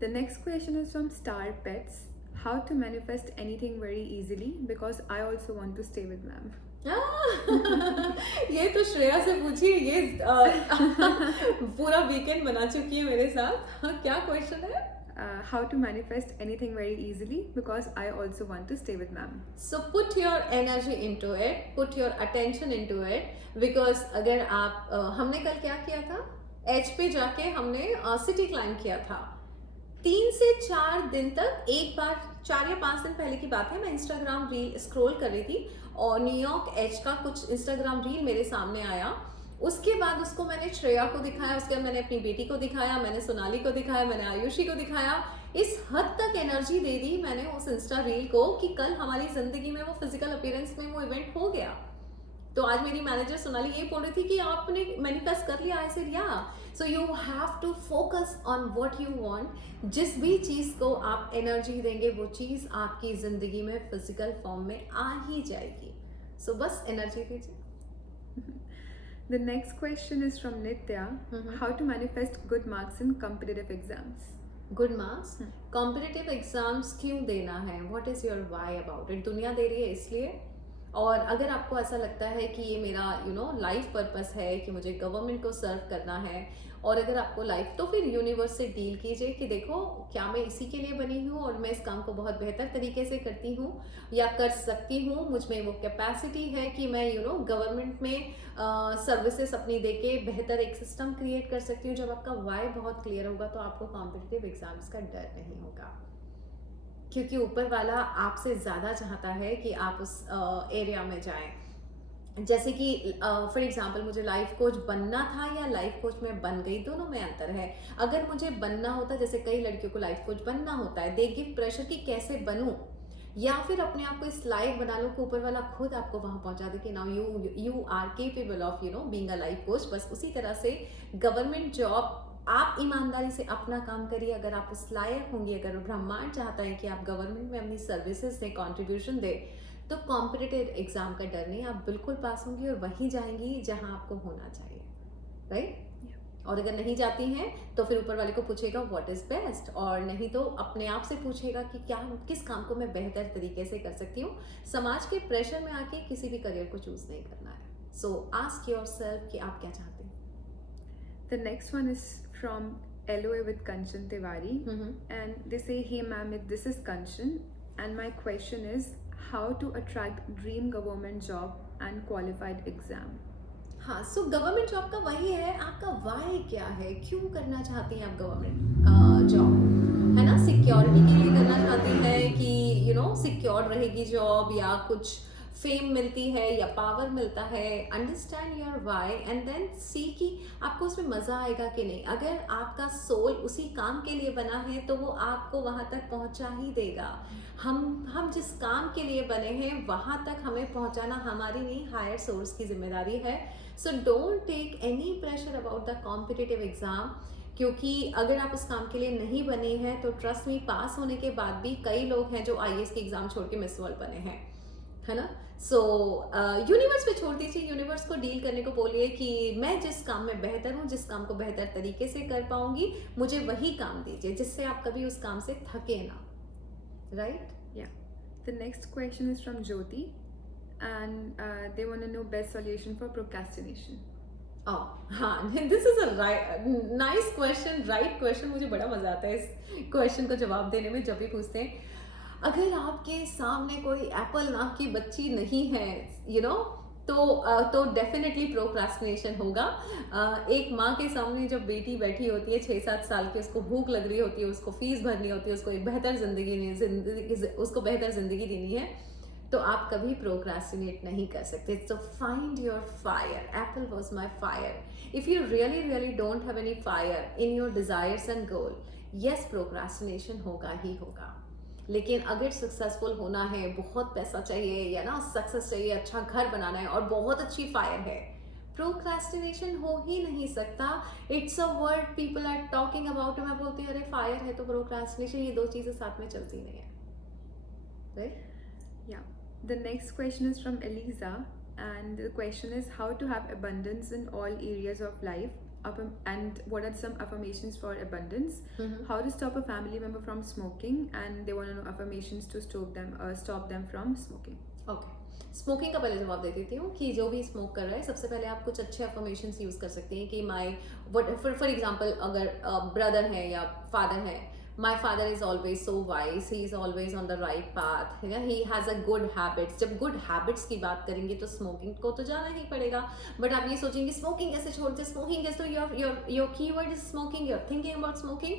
The next question is from Star Pets. How to manifest anything very easily? Because I also want to stay with ma'am. ये तो श्रेया से पूछिए. ये पूरा वीकेंड बना चुकी है मेरे साथ. क्या क्वेश्चन है? How to manifest anything very easily? Because I also want to stay with ma'am. So put your energy into it, put your attention into it. Because अगर आप हमने कल क्या किया था, एच पे जाके हमने सिटी क्लाइंब किया था. 3 से 4 दिन तक, एक बार 4 या 5 दिन पहले की बात है, मैं इंस्टाग्राम रील स्क्रॉल कर रही थी और न्यूयॉर्क एज का कुछ इंस्टाग्राम रील मेरे सामने आया. उसके बाद उसको मैंने श्रेया को दिखाया, उसके बाद मैंने अपनी बेटी को दिखाया, मैंने सोनाली को दिखाया, मैंने आयुषी को दिखाया. इस हद तक एनर्जी दे दी मैंने उस इंस्टा रील को कि कल हमारी जिंदगी में वो फिजिकल अपीयरेंस में वो इवेंट हो गया. तो आज मेरी मैनेजर सोनाली ये बोल रही थी कि आपने मैनिफेस्ट कर लिया. I said yeah. So you have to focus on what you want. जिस भी चीज को आप एनर्जी देंगे वो चीज आपकी जिंदगी में फिजिकल फॉर्म में आ ही जाएगी. सो बस एनर्जी दीजिए. The next question is from Nitya. How to manifest good marks in competitive exams? Good marks competitive exams क्यों देना है? What is your why about it? दुनिया दे रही है इसलिए. और अगर आपको ऐसा लगता है कि ये मेरा लाइफ पर्पस है कि मुझे गवर्नमेंट को सर्व करना है और अगर आपको लाइफ, तो फिर यूनिवर्स से डील कीजिए कि देखो क्या मैं इसी के लिए बनी हूँ और मैं इस काम को बहुत बेहतर तरीके से करती हूँ या कर सकती हूँ, मुझ में वो कैपेसिटी है कि मैं गवर्नमेंट में सर्विसेज अपनी देके बेहतर एक सिस्टम क्रिएट कर सकती हूँ। जब आपका वाई बहुत क्लियर होगा तो आपको कॉम्पिटिटिव एग्जाम्स का डर नहीं होगा, क्योंकि ऊपर वाला आपसे ज़्यादा चाहता है कि आप उस एरिया में जाएं। जैसे कि फॉर एग्जांपल मुझे लाइफ कोच बनना था या लाइफ कोच में बन गई, दोनों में अंतर है। अगर मुझे बनना होता, जैसे कई लड़कियों को लाइफ कोच बनना होता है, दे गिव प्रेशर कि कैसे बनूं, या फिर अपने आप को इस लायक बना लो कि ऊपर वाला खुद आपको वहां पहुंचा दे कि now you are capable of being a life coach. बस उसी तरह से गवर्नमेंट जॉब, आप ईमानदारी से अपना काम करिए, अगर आप उस लायक होंगे, अगर ब्रह्मांड चाहता है कि आप गवर्नमेंट में अपनी सर्विसेज दें, कॉन्ट्रीब्यूशन दें, तो कॉम्पिटिटिव एग्जाम का डर नहीं, आप बिल्कुल पास होंगी और वहीं जाएंगी जहां आपको होना चाहिए, राइट। और अगर नहीं जाती हैं तो फिर ऊपर वाले को पूछेगा व्हाट इज बेस्ट, और नहीं तो अपने आप से पूछेगा कि क्या, किस काम को मैं बेहतर तरीके से कर सकती हूँ। समाज के प्रेशर में आके किसी भी करियर को चूज नहीं करना है। सो आस्क योरसेल्फ कि आप क्या चाहते हैं। The next one is from LOA with Kanchan Tiwari, and they say, "Hey ma'am, this is Kanchan, and my question is how to attract dream government job and qualified exam." हाँ, सो गवर्नमेंट जॉब का वही है, आपका वाई क्या है, क्यों करना चाहती हैं आप गवर्नमेंट जॉब, है ना। सिक्योरिटी के लिए करना चाहती हैं कि सिक्योर रहेगी जॉब, या कुछ फेम मिलती है या पावर मिलता है। Understand your why and then see कि आपको उसमें मजा आएगा कि नहीं। अगर आपका सोल उसी काम के लिए बना है तो वो आपको वहां तक पहुंचा ही देगा। हम जिस काम के लिए बने हैं वहां तक हमें पहुंचाना हमारी नहीं, हायर सोर्स की जिम्मेदारी है। So don't take any pressure about the competitive exam, क्योंकि अगर आप उस काम के लिए नहीं बने हैं तो ट्रस्ट मी, पास होने के बाद भी कई लोग हैं जो IAS के एग्जाम छोड़ के मिस वर्ल्ड बने हैं, है ना। सो यूनिवर्स पे छोड़ दीजिए, यूनिवर्स को डील करने को बोलिए कि मैं जिस काम में बेहतर हूँ, जिस काम को बेहतर तरीके से कर पाऊंगी, मुझे वही काम दीजिए जिससे आप कभी उस काम से थके ना, right. Yeah. The next question is from Jyoti, and they want to know best solution for procrastination. हाँ, this is a nice question, right question. मुझे बड़ा मजा आता है इस क्वेश्चन को जवाब देने में। जब भी पूछते हैं, अगर आपके सामने कोई एप्पल नाम की बच्ची नहीं है, तो डेफिनेटली प्रोक्रास्टिनेशन होगा। एक माँ के सामने जब बेटी बैठी होती है 6-7 साल की, उसको भूख लग रही होती है, उसको फीस भरनी होती है, उसको एक बेहतर उसको बेहतर जिंदगी देनी है, तो आप कभी प्रोक्रास्टिनेट नहीं कर सकते। So find your fire, Apple was my fire. If you really really don't have any fire in your desires and goal, yes procrastination होगा ही होगा। लेकिन अगर सक्सेसफुल होना है, बहुत पैसा चाहिए या ना सक्सेस चाहिए, अच्छा घर बनाना है और बहुत अच्छी फायर है, प्रोक्रास्टिनेशन हो ही नहीं सकता। It's a word people are talking about. मैं बोलती हूँ अरे फायर है तो प्रोक्रास्टिनेशन, ये दो चीजें साथ में चलती नहीं है, right. Yeah. The next question is from Eliza, and the question is how to have abundance in all areas of life, and what are some affirmations for abundance. How to stop a family member from smoking, and they want to know affirmations to stop them from smoking. Okay, smoking का पहले जवाब दे देती हूँ कि जो भी स्मोक कर रहा है, सबसे पहले आप कुछ अच्छे अफर्मेशंस यूज कर सकते हैं कि फॉर एग्जांपल अगर ब्रदर है या फादर है, my father is always so wise, he is always on the right path, है ना, he has a good habits। जब गुड हैबिट्स की बात करेंगे तो स्मोकिंग को तो जाना ही पड़ेगा। बट आप ये सोचेंगे स्मोकिंग कैसे छोड़ते, स्मोकिंग कैसे, तो your keyword is smoking, you are thinking about smoking,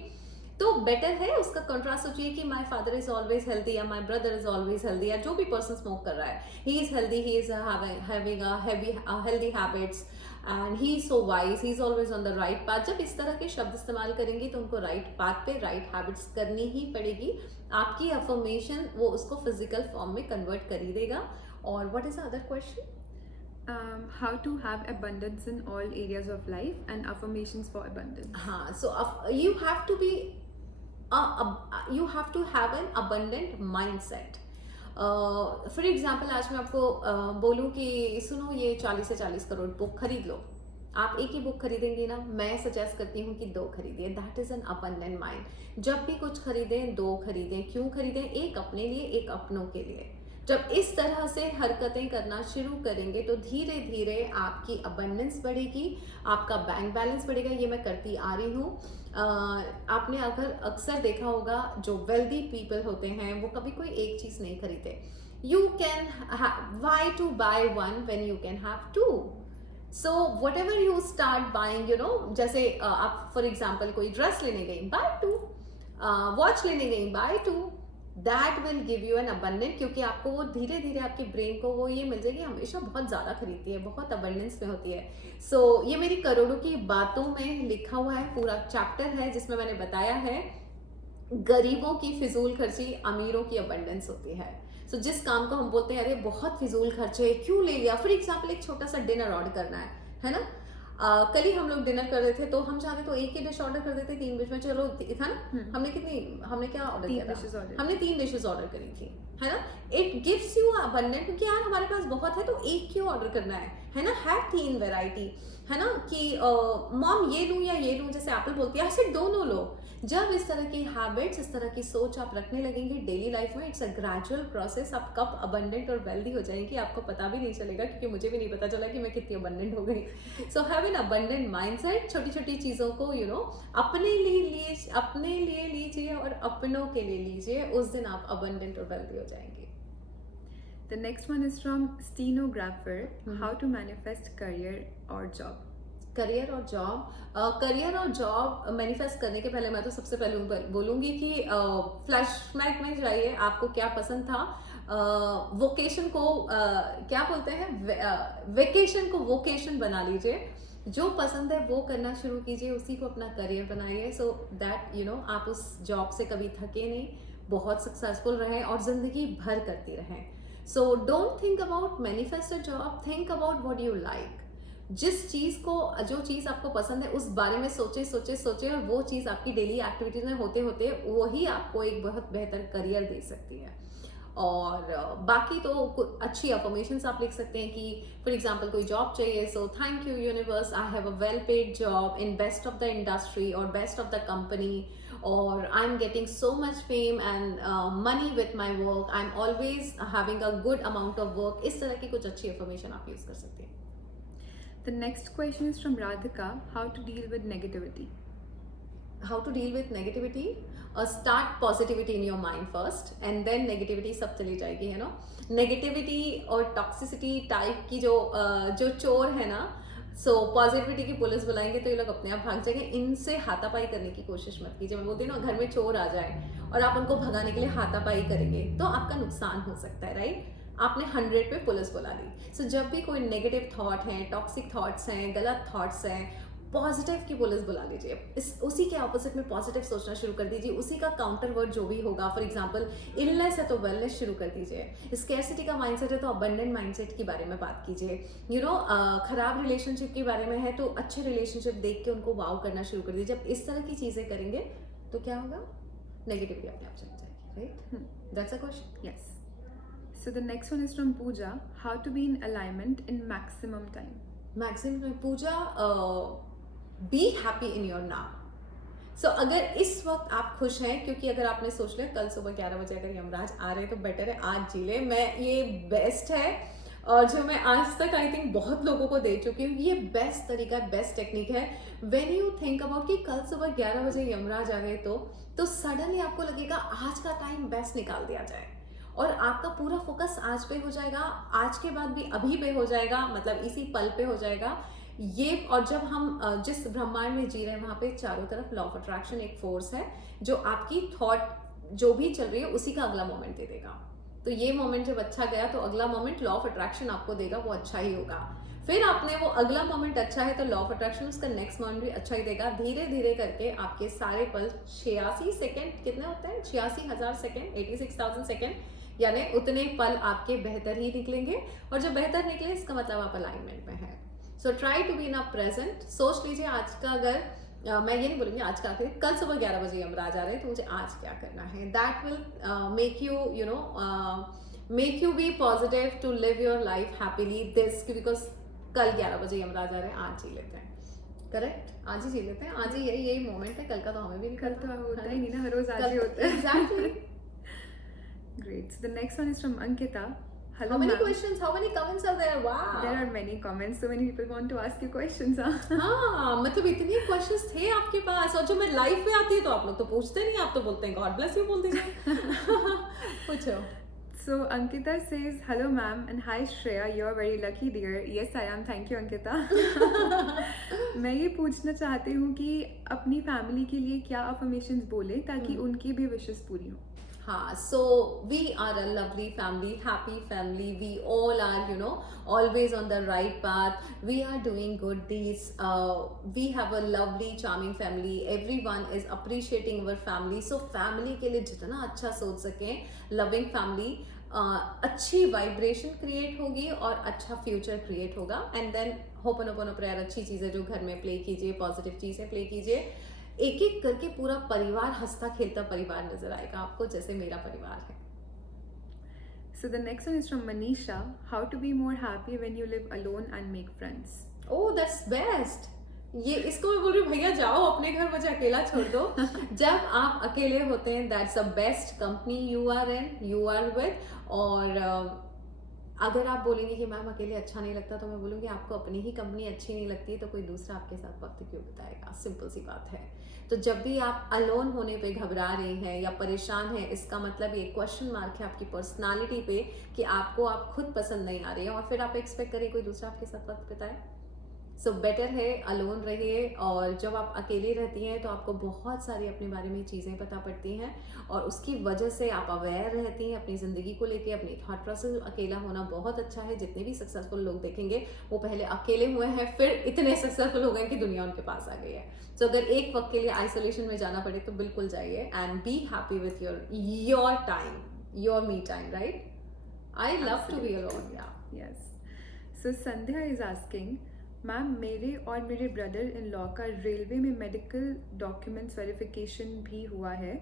तो बेटर है उसका कंट्रास्ट सोचिए कि my father is always healthy या my brother is always healthy, या जो भी पर्सन स्मोक कर रहा है, he is healthy, he is having healthy habits and he is so wise, he is always on the right path. जब इस तरह के शब्द इस्तेमाल करेंगे तो उनको राइट पाथ पे राइट हैबिट्स करनी ही पड़ेगी। आपकी अफर्मेशन वो उसको फिजिकल फॉर्म में कन्वर्ट कर ही देगा। और what is the other question? How to have abundance in all areas of life and affirmations for abundance. हाँ, so you have to have an abundant mindset. For example आज मैं आपको बोलूँ कि सुनो ये 40 से 40 करोड़ बुक खरीद लो, आप एक ही बुक खरीदेंगे ना, मैं सजेस्ट करती हूँ कि 2 खरीदिए। That is an abundant mind. जब भी कुछ खरीदें 2 खरीदें। क्यों खरीदें? एक अपने लिए, एक अपनों के लिए। जब इस तरह से हरकतें करना शुरू करेंगे तो धीरे धीरे आपकी अबंडेंस बढ़ेगी, आपका बैंक बैलेंस बढ़ेगा। ये मैं करती आ रही हूँ। आपने अगर अक्सर देखा होगा जो वेल्दी पीपल होते हैं वो कभी कोई एक चीज नहीं खरीदते। You can why to buy one when you can have two. So whatever you start buying, you know, जैसे आप फॉर एग्जाम्पल कोई ड्रेस लेने गई, बाय टू, वॉच लेने गई, buy two, that will give you an abundant, क्योंकि आपको वो धीरे धीरे आपके ब्रेन को वो ये मिल जाएगी, हमेशा बहुत ज़्यादा खरीदती है, बहुत अबंडेंस में होती है। सो ये मेरी करोड़ों की बातों में लिखा हुआ है, पूरा चैप्टर है जिसमें मैंने बताया है गरीबों की फिजूल खर्ची, अमीरों की अबंडेंस होती है। सो जिस काम को हम बोलते हैं अरे बहुत फिजूल खर्चे क्यों ले लिया, फॉर एग्जाम्पल एक छोटा सा डिनर ऑर्डर करना है ना। कल ही हम लोग डिनर कर रहे थे तो हम चाहते तो एक ही डिश ऑर्डर कर देते 3 डिश में, चलो था ना। हमने क्या ऑर्डर किया था? हमने 3 डिशेस ऑर्डर करी थी, है ना। इट गिव्स यू अबंडेंट, क्योंकि यार हमारे पास बहुत है तो एक क्यों ऑर्डर करना है ना। हैव 3 वैरायटी, है ना, कि मॉम ये लूं या ये लूं, जैसे एप्पल बोलती है ऐसे दोनों लो। जब इस तरह की हैबिट्स, इस तरह की सोच आप रखने लगेंगे डेली लाइफ में, इट्स अ ग्रेजुअल प्रोसेस। आप कब अबंडेंट और वेल्दी हो जाएंगी आपको पता भी नहीं चलेगा, क्योंकि मुझे भी नहीं पता चला कि मैं कितनी अबंडेंट हो गई। So have an abundant mindset. छोटी छोटी चीज़ों को यू नो अपने लिए लीजिए और अपनों के लिए लीजिए, उस दिन आप अबंडेंट और वेल्दी हो जाएंगे। The next one is from stenographer. How to manifest career or job? Career और जॉब मैनिफेस्ट करने के पहले मैं तो सबसे पहले बोलूँगी कि फ्लैशबैक में जाइए, आपको क्या पसंद था, वोकेशन को क्या बोलते हैं, वेकेशन को वोकेशन बना लीजिए। जो पसंद है वो करना शुरू कीजिए, उसी को अपना करियर बनाइए, सो दैट यू नो आप उस जॉब से कभी थके नहीं, बहुत सक्सेसफुल रहें और ज़िंदगी भर करती रहें। So don't think about manifest a job, think about what you like. जिस चीज़ को, जो चीज़ आपको पसंद है उस बारे में सोचे और वो चीज़ आपकी डेली एक्टिविटीज में होते होते वही आपको एक बहुत बेहतर करियर दे सकती है। और बाकी तो अच्छी अफर्मेशंस आप लिख सकते हैं कि फॉर एग्जांपल कोई जॉब चाहिए, so thank you universe, I have a well paid job in best of the industry और बेस्ट ऑफ द कंपनी, और I am getting so much fame and money with my work, I am always having a good amount of work. इस तरह की कुछ अच्छी अफर्मेशन आप यूज कर सकते हैं। The next question is from Radhika. How to deal with negativity? How to deal with negativity? Start positivity in your mind first and then negativity सब चली जाएगी, है ना। नेगेटिविटी और टॉक्सिसिटी टाइप की जो चोर है ना, सो पॉजिटिविटी की पुलिस बुलाएंगे तो ये लोग अपने आप भाग जाएंगे। इनसे हाथापाई करने की कोशिश मत कीजिए। मैं बोलती हूँ ना, घर में चोर आ जाए और आप उनको भगाने के लिए हाथापाई करेंगे तो आपका नुकसान हो सकता है, राइट। आपने 100 पे पुलिस बुला ली। सो जब भी कोई नेगेटिव थॉट है, टॉक्सिक थॉट्स हैं, गलत थॉट्स हैं, पॉजिटिव की पुलिस बुला लीजिए। उसी के ऑपोजिट में पॉजिटिव सोचना शुरू कर दीजिए, उसी का काउंटर वर्ड जो भी होगा। फॉर एग्जांपल इलनेस है तो वेलनेस शुरू कर दीजिए, स्कैर्सिटी का माइंडसेट है तो अबंडेंट माइंडसेट के बारे में बात कीजिए। यू नो खराब रिलेशनशिप के बारे में है तो अच्छे रिलेशनशिप देख के उनको वाव करना शुरू कर दीजिए। जब इस तरह की चीज़ें करेंगे तो क्या होगा, नेगेटिविटी अपने आप चली जाएगी, right. That's a question. Yes. So the next one is from Pooja. How to be in alignment in maximum time? Maximum में Pooja, be happy in your now. So अगर इस वक्त आप खुश हैं, क्योंकि अगर आपने सोच लिया कल सुबह 11 बजे अगर यमराज आ रहे हैं तो बेटर है आज जी ले, मैं ये बेस्ट है और जो मैं आज तक आई थिंक बहुत लोगों को दे चुकी हूँ, ये बेस्ट तरीका है, बेस्ट टेक्निक है। व्हेन यू थिंक अबाउट कि कल सुबह 11 बजे यमराज आ गए तो सडनली आपको लगेगा आज का टाइम बेस्ट निकाल दिया जाए और आपका पूरा फोकस आज पे हो जाएगा, आज के बाद भी अभी पे हो जाएगा, मतलब इसी पल पे हो जाएगा ये। और जब हम जिस ब्रह्मांड में जी रहे हैं वहां पे चारों तरफ लॉ ऑफ अट्रैक्शन एक फोर्स है जो आपकी थॉट जो भी चल रही है उसी का अगला मोमेंट दे देगा। तो ये मोमेंट जब अच्छा गया तो अगला मोमेंट लॉ ऑफ अट्रैक्शन आपको देगा, वो अच्छा ही होगा। फिर आपने वो अगला मोमेंट अच्छा है तो लॉ ऑफ अट्रैक्शन उसका नेक्स्ट मोमेंट भी अच्छा ही देगा। धीरे धीरे करके आपके सारे पल 86 सेकेंड कितने होते हैं, 86,000 सेकेंड, 86,000 सेकेंड, यानी उतने पल आपके बेहतर ही निकलेंगे। और जब बेहतर निकले इसका मतलब आप अलाइनमेंट में है। So try to be in a present. सोच लीजिए आज का, अगर मैं ये नहीं बोलूँगी आज का, आखिर कल सुबह 11 बजे यमराज आ रहे हैं तो मुझे आज क्या करना है। That will make you you know make you be positive to live your life happily this, because कल 11 बजे यमराज आ रहे हैं, आज जी लेते हैं। करेक्ट, आज ही जी लेते हैं, आज ही यही मोमेंट है, कल का तो हमें भी नहीं, कल तो होता ही नहीं ना, हर रोज आज ही होता है। Exactly. Great. great. So the next one is from Ankita. Hello, How many ma'am. questions? How many comments are there? Wow. There are many comments. So many people want to ask you questions. Huh? हाँ, मतलब इतने क्वेश्चंस थे आपके पास, और जो मैं लाइव पे आती है तो आप लोग तो पूछते नहीं, आप तो बोलते हैं गॉड ब्लेस यू बोल दीजिए। पूछो। So Ankita says, "Hello, ma'am, and hi Shreya. You're very lucky, dear." Yes, I am. Thank you, Ankita. मैं ये पूछना चाहती हूँ कि अपनी फैमिली के लिए क्या अफर्मेशंस बोले ताकि उनकी भी विशेस पूरी हो। हाँ, so we are a lovely family, happy family. We all are, you know, always on the right path. We are doing good deeds. We have a lovely, charming family. Everyone is appreciating our family. So family के लिए जितना अच्छा सोच सकें, loving family, अच्छी वाइब्रेशन क्रिएट होगी और अच्छा फ्यूचर क्रिएट होगा। एंड देन होपनोपोनो प्रेयर, अच्छी चीज़ें जो घर में प्ले कीजिए, पॉजिटिव चीज़ें प्ले कीजिए, एक एक करके पूरा परिवार हंसता खेलता परिवार नजर आएगा आपको, जैसे मेरा परिवार है। So the next one is from Manisha. How to be more happy when you live alone and make friends? Oh that's best. ये इसको मैं बोल रही हूँ, भैया जाओ अपने घर, मुझे अकेला छोड़ दो। जब आप अकेले होते हैं, that's the best company you are in, you are with. और अगर आप बोलेंगे कि मैम अकेले अच्छा नहीं लगता, तो मैं बोलूँगी आपको अपनी ही कंपनी अच्छी नहीं लगती है तो कोई दूसरा आपके साथ वक्त क्यों बिताएगा। सिंपल सी बात है। तो जब भी आप अलोन होने पे घबरा रहे हैं या परेशान हैं, इसका मतलब ये क्वेश्चन मार्क है आपकी पर्सनालिटी पे कि आपको आप खुद पसंद नहीं आ रही है, और फिर आप एक्सपेक्ट करिए कोई दूसरा आपके साथ वक्त बिताए। सो बेटर है अलोन रहिए। और जब आप अकेली रहती हैं तो आपको बहुत सारी अपने बारे में चीज़ें पता पड़ती हैं, और उसकी वजह से आप अवेयर रहती हैं अपनी ज़िंदगी को लेके, अपनी थॉट प्रोसेस। अकेला होना बहुत अच्छा है। जितने भी सक्सेसफुल लोग देखेंगे वो पहले अकेले हुए हैं, फिर इतने सक्सेसफुल हो गए कि दुनिया उनके पास आ गई है। सो अगर एक वक्त के लिए आइसोलेशन में जाना पड़े तो बिल्कुल जाइए, and be happy with your time, your me time, right? I love to be alone. Yeah Yes. So Sandhya is asking, ma'am मेरे और मेरे ब्रदर इन लॉ का रेलवे में मेडिकल डॉक्यूमेंट्स वेरिफिकेशन भी हुआ है।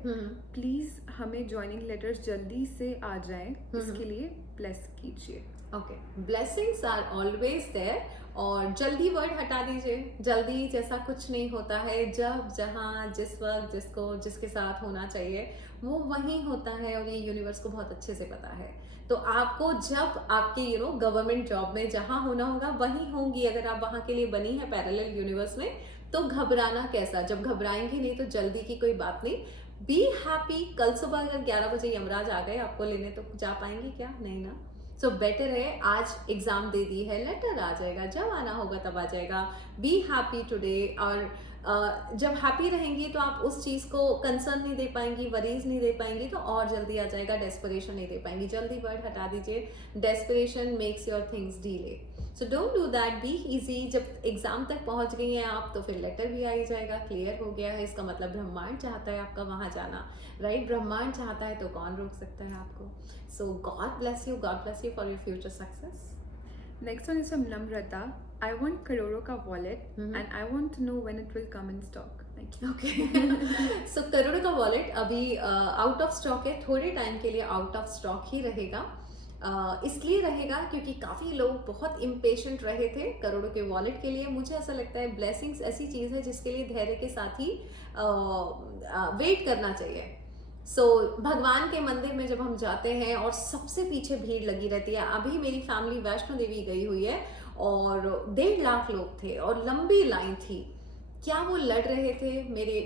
प्लीज हमें ज्वाइनिंग लेटर्स जल्दी से आ जाएं, इसके लिए ब्लेस कीजिए। Okay, blessings are always there. और जल्दी वर्ड हटा दीजिए। जल्दी जैसा कुछ नहीं होता है। जब जहाँ जिस वक्त जिसको जिसके साथ होना चाहिए वो वहीं होता है, और ये यूनिवर्स को बहुत अच्छे से पता है। तो आपको जब आपके गवर्नमेंट जॉब में जहाँ होना होगा वहीं होंगी। अगर आप वहाँ के लिए बनी है पैरेलल यूनिवर्स में, तो घबराना कैसा? जब घबराएंगी नहीं तो जल्दी की कोई बात नहीं। Be happy. कल सुबह अगर 11 बजे यमराज आ गए आपको लेने, तो जा पाएंगी क्या? नहीं ना। सो बेटर है, आज एग्जाम दे दी है, लेटर आ जाएगा, जब आना होगा तब आ जाएगा। Be happy today. और जब हैप्पी रहेंगी तो आप उस चीज़ को कंसर्न नहीं दे पाएंगी, वरीज नहीं दे पाएंगी, तो और जल्दी आ जाएगा। डेस्परेशन नहीं दे पाएंगी। जल्दी वर्ड हटा दीजिए। Desperation makes your things delay. So don't do that. Be easy. जब एग्जाम तक पहुंच गई हैं आप, तो फिर लेटर भी आ ही जाएगा। क्लियर हो गया है, इसका मतलब ब्रह्मांड चाहता है आपका वहां जाना, राइट? ब्रह्मांड चाहता है तो कौन रोक सकता है आपको? So God bless you for your future success. Next one is from Namrata. I want करोड़ों का wallet and I want to know when it will come in stock. Thank you. Okay. So करोड़ों का वॉलेट अभी आउट ऑफ स्टॉक है। थोड़े टाइम के लिए आउट ऑफ स्टॉक ही रहेगा। इसलिए रहेगा क्योंकि काफ़ी लोग बहुत इम्पेशेंट रहे थे करोड़ों के वॉलेट के लिए। मुझे ऐसा लगता है ब्लेसिंग्स ऐसी चीज़ है जिसके लिए धैर्य के साथ ही वेट करना चाहिए। सो भगवान के मंदिर में जब हम जाते हैं और सबसे पीछे भीड़ लगी रहती है। अभी मेरी फैमिली वैष्णो देवी गई हुई है और 1.5 लाख लोग थे और लंबी लाइन थी। क्या वो लड़ रहे थे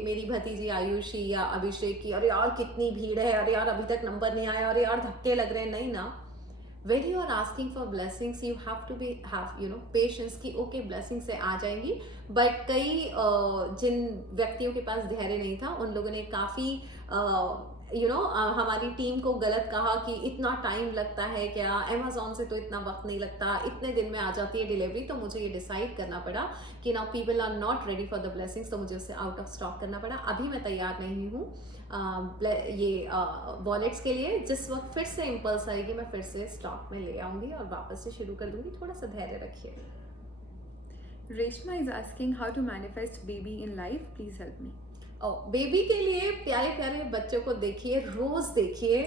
मेरी भतीजी आयुषी या अभिषेक की, अरे यार कितनी भीड़ है, अरे यार अभी तक नंबर नहीं आया, अरे यार धक्के लग रहे हैं? नहीं ना। When you are asking for blessings, you have to have patience कि ओके blessings से आ जाएंगी। बट कई जिन व्यक्तियों के पास धैर्य नहीं था, उन लोगों ने काफ़ी हमारी टीम को गलत कहा कि इतना टाइम लगता है क्या, अमेजोन से तो इतना वक्त नहीं लगता, इतने दिन में आ जाती है डिलीवरी। तो मुझे ये डिसाइड करना पड़ा कि now people are not ready for the blessings, तो मुझे उससे आउट ऑफ स्टॉक करना पड़ा। अभी मैं तैयार नहीं हूँ ये वॉलेट्स के लिए। जिस वक्त फिर से इम्पल्स आएगी मैं फिर से स्टॉक में ले आऊँगी और वापस से शुरू कर दूँगी। थोड़ा सा धैर्य रखिए। Reshma is asking how to manifest baby in life. Please help me. Baby के लिए प्यारे प्यारे बच्चों को देखिए, रोज देखिए,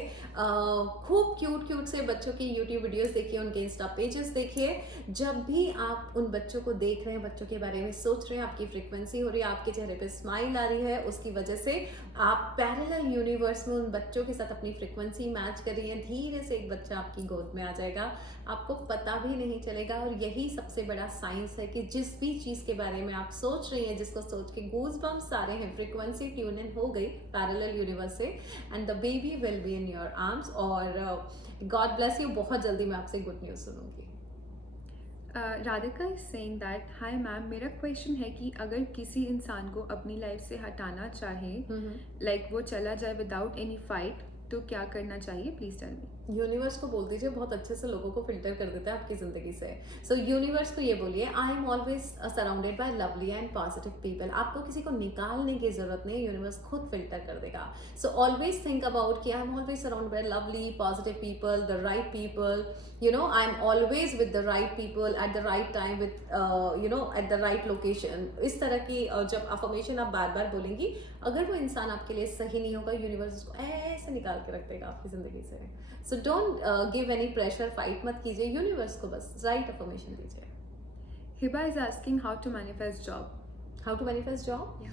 खूब क्यूट क्यूट से बच्चों की यूट्यूब वीडियोस देखिए, उनके इंस्टा पेजेस देखिए। जब भी आप उन बच्चों को देख रहे हैं, बच्चों के बारे में सोच रहे हैं, आपकी फ्रीक्वेंसी हो रही है, आपके चेहरे पे स्माइल आ रही है, उसकी वजह से आप पैरेलल यूनिवर्स में उन बच्चों के साथ अपनी फ्रीक्वेंसी मैच कर रही है। धीरे से एक बच्चा आपकी गोद में आ जाएगा, आपको पता भी नहीं चलेगा। और यही सबसे बड़ा साइंस है कि जिस भी चीज के बारे में आप सोच रही हैं, जिसको सोच के गूज बम्स आ रहे हैं, फ्रीक्वेंसी ट्यून इन हो गई पैरेलल यूनिवर्स से, and the baby will be in your arms. और गॉड ब्लेस यू, बहुत जल्दी मैं आपसे गुड न्यूज सुनूंगी। Radhika is saying that, hi ma'am, मेरा क्वेश्चन है कि अगर किसी इंसान को अपनी लाइफ से हटाना चाहे, लाइक वो चला जाए विदाउट एनी फाइट, तो क्या करना चाहिए? Please tell me. यूनिवर्स को बोल दीजिए, बहुत अच्छे से लोगों को फिल्टर कर देता है आपकी जिंदगी से। सो यूनिवर्स को ये बोलिए, I am always surrounded by lovely and positive people. आपको किसी को निकालने की जरूरत नहीं, यूनिवर्स खुद फिल्टर कर देगा। सो ऑलवेज थिंक अबाउट कि I am always surrounded by lovely positive people, the right people, you know, I am always with the right people at the right time, with you know at the right location. इस तरह की जब अफर्मेशन आप बार बार बोलेंगी, अगर वो इंसान आपके लिए सही नहीं होगा, यूनिवर्स उसको ऐसे निकाल के रख देगा आपकी जिंदगी से। So don't give any pressure, fight मत कीजिए, यूनिवर्स को बस राइट अफर्मेशन दीजिए। Hiba is asking how to manifest job. How to manifest job?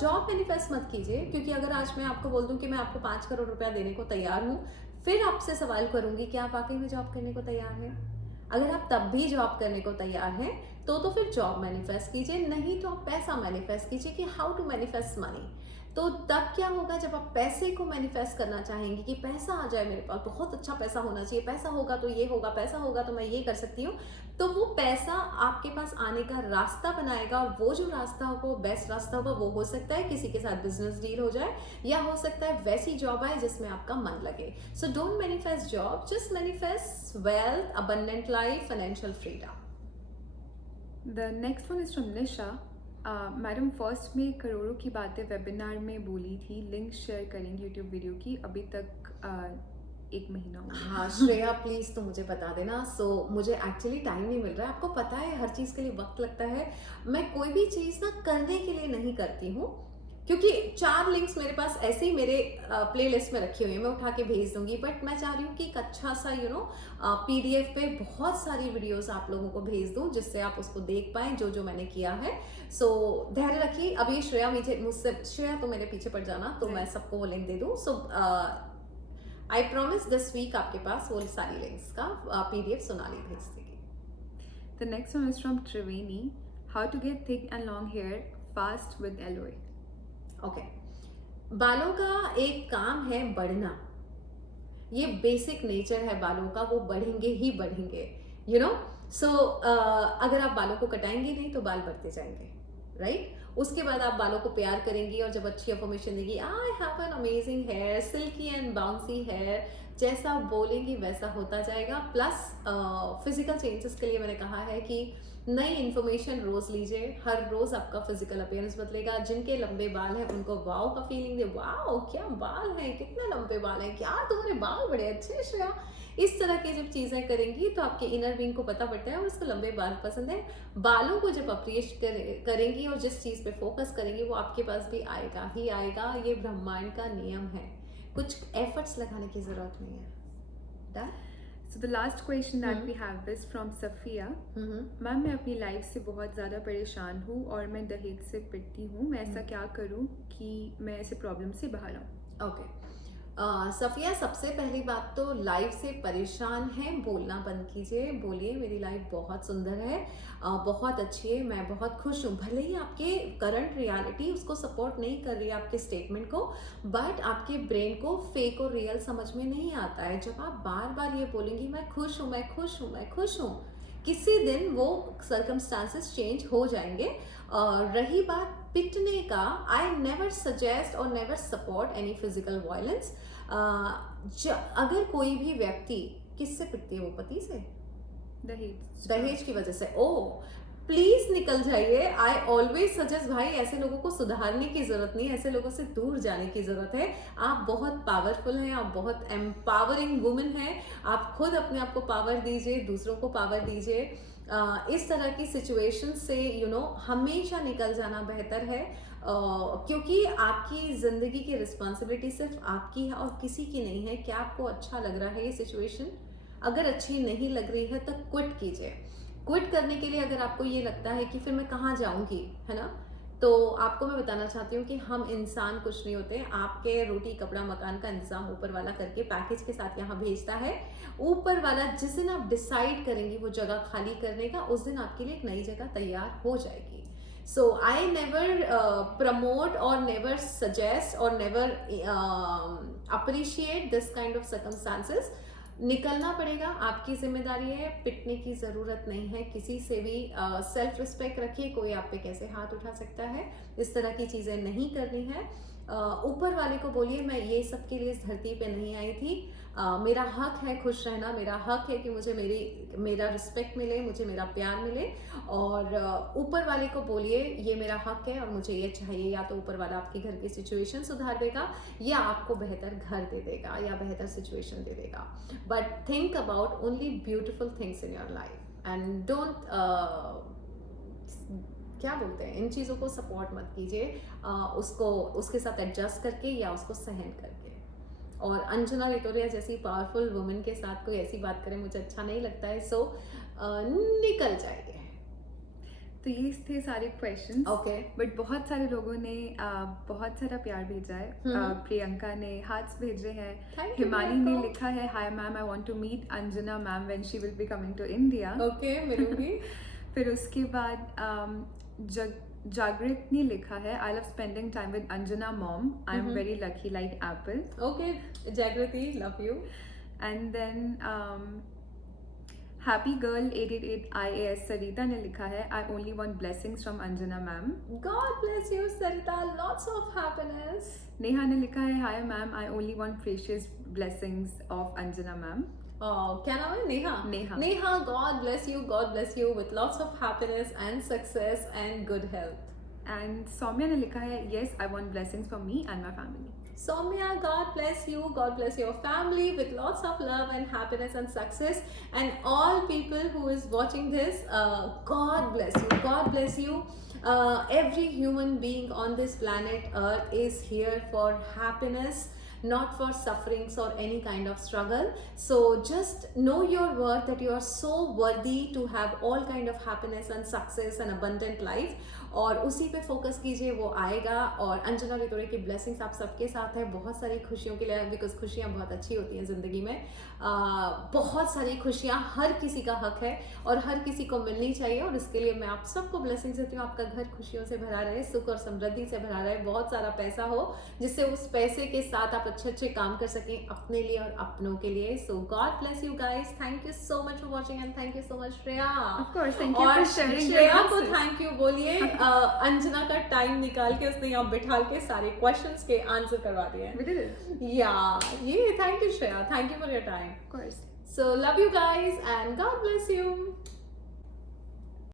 Job manifest मत कीजिए, क्योंकि अगर आज मैं आपको बोल दूं कि मैं आपको 5 करोड़ रुपया देने को तैयार हूँ, फिर आपसे सवाल करूंगी कि आप वाकई में जॉब करने को तैयार हैं। अगर आप तब भी जॉब करने को तैयार हैं तो फिर जॉब मैनिफेस्ट कीजिए, नहीं तो आप पैसा मैनिफेस्ट कीजिए कि हाउ टू मैनिफेस्ट मनी। तो तब क्या होगा, जब आप पैसे को मैनिफेस्ट करना चाहेंगे कि पैसा आ जाए मेरे पास, बहुत अच्छा पैसा होना चाहिए, पैसा होगा तो ये होगा, पैसा होगा तो मैं ये कर सकती हूँ, तो वो पैसा आपके पास आने का रास्ता बनाएगा। और वो जो रास्ता होगा, वो बेस्ट रास्ता होगा। वो हो सकता है किसी के साथ बिजनेस डील हो जाए, या हो सकता है वैसी जॉब आए जिसमें आपका मन लगे। So don't manifest job, just manifest wealth, abundant life, financial freedom. The next one is from Nisha. Madam, first में करोड़ों की बातें वेबिनार में बोली थी, लिंक शेयर करेंगे यूट्यूब वीडियो की, अभी तक 1 महीना हो गया। हाँ श्रेया, प्लीज तो मुझे बता देना। मुझे एक्चुअली टाइम नहीं मिल रहा है, आपको पता है हर चीज के लिए वक्त लगता है। मैं कोई भी चीज ना करने के लिए नहीं करती हूँ, क्योंकि 4 लिंक्स मेरे पास ऐसे ही मेरे प्लेलिस्ट में रखी हुई है, मैं उठा के भेज दूंगी। बट मैं चाह रही हूँ कि एक अच्छा सा पीडीएफ पे बहुत सारी वीडियोस आप लोगों को भेज दूं, जिससे आप उसको देख पाएं जो मैंने किया है। सो धैर्य रखिए। अभी श्रेया मुझसे श्रेया तो मेरे पीछे पड़ जाना, तो मैं सबको वो लिंक दे दूं। सो आई प्रॉमिस दिस वीक आपके पास वो सारी लिंक्स का पीडीएफ सोनाली भेज देगी। The next one is from Triveni. How to get thick and long hair fast with aloe. Okay, बालों का एक काम है बढ़ना, ये बेसिक नेचर है बालों का, वो बढ़ेंगे ही बढ़ेंगे, यू नो। सो अगर आप बालों को कटाएंगे नहीं तो बाल बढ़ते जाएंगे, राइट? उसके बाद आप बालों को प्यार करेंगी, और जब अच्छी अफर्मेशन देगी, I have an amazing hair, silky and bouncy hair, जैसा आप बोलेंगी वैसा होता जाएगा। प्लस फिजिकल चेंजेस के लिए मैंने कहा है कि नई इन्फॉर्मेशन रोज लीजिए, हर रोज आपका फिजिकल अपीयरेंस बदलेगा। जिनके लंबे बाल हैं उनको वाओ का फीलिंग दे, वाओ क्या बाल हैं, कितने लंबे बाल हैं, क्या तुम्हारे बाल बड़े अच्छे श्रेया। इस तरह की जब चीजें करेंगी तो आपके इनर बीइंग को पता पड़ता है और उसको लंबे बाल पसंद है। बालों को जब अप्रिशिएट करेंगी और जिस चीज पे फोकस करेंगी, वो आपके पास भी आएगा ही आएगा। ये ब्रह्मांड का नियम है, कुछ एफर्ट्स लगाने की जरूरत नहीं है। Done? So the last question that we have is from Safiya. Ma'am, मैं अपनी लाइफ से बहुत ज़्यादा परेशान हूँ और मैं दहेज से पिटती हूँ, मैं ऐसा क्या करूँ कि मैं ऐसे प्रॉब्लम से बाहर आऊँ? ओके, सफिया, सबसे पहली बात तो लाइफ से परेशान है, बोलना बंद कीजिए। बोलिए मेरी लाइफ बहुत सुंदर है, बहुत अच्छी है, मैं बहुत खुश हूँ। भले ही आपके करंट रियलिटी उसको सपोर्ट नहीं कर रही है, आपके स्टेटमेंट को, बट आपके ब्रेन को फेक और रियल समझ में नहीं आता है। जब आप बार बार ये बोलेंगी मैं खुश हूँ, मैं खुश हूँ, मैं खुश हूँ, किसी दिन वो सर्कमस्टांसेस चेंज हो जाएंगे। रही बात पिटने का, आई नेवर सजेस्ट और never support any physical violence. अगर कोई भी व्यक्ति किससे पिटती है, वो पति से, दहेज की वजह से, ओ प्लीज निकल जाइए। आई ऑलवेज सजेस्ट, भाई ऐसे लोगों को सुधारने की जरूरत नहीं, ऐसे लोगों से दूर जाने की जरूरत है। आप बहुत पावरफुल हैं, आप बहुत एम्पावरिंग वुमेन हैं, आप खुद अपने आप को पावर दीजिए, दूसरों को पावर दीजिए। इस तरह की सिचुएशन से हमेशा निकल जाना बेहतर है। क्योंकि आपकी ज़िंदगी की रिस्पॉन्सिबिलिटी सिर्फ आपकी है और किसी की नहीं है। क्या आपको अच्छा लग रहा है ये सिचुएशन? अगर अच्छी नहीं लग रही है तो क्विट कीजिए। क्विट करने के लिए अगर आपको ये लगता है कि फिर मैं कहाँ जाऊँगी, है ना? तो आपको मैं बताना चाहती हूँ कि हम इंसान कुछ नहीं होते। आपके रोटी कपड़ा मकान का इंतज़ाम ऊपर वाला करके पैकेज के साथ यहाँ भेजता है। ऊपर वाला जिस दिन आप डिसाइड करेंगी वो जगह खाली करने का, उस दिन आपके लिए एक नई जगह तैयार हो जाएगी। So I never promote or never suggest or never appreciate this kind of circumstances. निकलना पड़ेगा, आपकी जिम्मेदारी है, पिटने की ज़रूरत नहीं है किसी से भी। सेल्फ रिस्पेक्ट रखिए, कोई आप पे कैसे हाथ उठा सकता है, इस तरह की चीज़ें नहीं करनी है। ऊपर वाले को बोलिए मैं ये सब के लिए इस धरती पे नहीं आई थी। मेरा हक है खुश रहना, मेरा हक है कि मुझे मेरा रिस्पेक्ट मिले, मुझे मेरा प्यार मिले। और ऊपर वाले को बोलिए ये मेरा हक है और मुझे ये चाहिए। या तो ऊपर वाला आपके घर की सिचुएशन सुधार देगा या आपको बेहतर घर दे देगा या बेहतर सिचुएशन दे देगा। But think about only beautiful things in your life and don't क्या बोलते हैं, इन चीज़ों को सपोर्ट मत कीजिए, उसको उसके साथ एडजस्ट करके या उसको सहन करके। और अंजना रिटोरिया जैसी पावरफुल वुमेन के साथ कोई ऐसी बात करे मुझे अच्छा नहीं लगता है। सो निकल जाइए। तो ये थे सारे क्वेश्चंस। ओके। बट बहुत सारे लोगों ने बहुत सारा प्यार भेजा है। प्रियंका ने हार्ट्स भेजे हैं। Thank you, हिमानी ने प्रियंका। लिखा है, hi ma'am, I want to meet Anjana ma'am when she will be coming to India. Okay, मिलूंगी। फिर उसके बाद जागृत ने लिखा है, I love spending time with Anjana mom, I am very lucky like apple. Okay Jagriti, love you. And then happy girl 888 IAS Sarita ने लिखा है, I only want blessings from Anjana ma'am. God bless you Sarita, lots of happiness. Neha ने लिखा है, hi ma'am, I only want precious blessings of Anjana ma'am. क्या नाम है? Neha. Neha. Neha, God bless you with lots of happiness and success and good health. And Soumya ने लिखा है, yes, I want blessings for me and my family. Soumya, God bless your family with lots of love and happiness and success. And all people who is watching this, God bless you. Every human being on this planet Earth is here for happiness, not for sufferings or any kind of struggle. So just know your worth, that you are so worthy to have all kind of happiness and success and abundant life. और उसी पे फोकस कीजिए, वो आएगा। और अंजना रिटोरे की ब्लेसिंग्स आप सबके साथ है, बहुत सारी खुशियों के लिए, बिकॉज खुशियाँ बहुत अच्छी होती हैं ज़िंदगी में। बहुत सारी खुशियाँ हर किसी का हक है और हर किसी को मिलनी चाहिए। और इसके लिए मैं आप सबको ब्लेसिंग्स देती हूँ। आपका घर खुशियों से भरा रहे, सुख और समृद्धि से भरा रहे, बहुत सारा पैसा हो जिससे उस पैसे के साथ आप अच्छे अच्छे काम कर सकें अपने लिए और अपनों के लिए। So God bless you guys, thank you so much for watching and thank you so much Shreya. Of course, thank you और for sharing your श्रेया को answers. थैंक यू बोलिए, अंजना का टाइम निकाल के उसने यहाँ बिठा के सारे क्वेश्चंस के आंसर करवा दिए। We did it. ये thank you Shreya, thank you for your time. Of course. So love you guys and God bless you.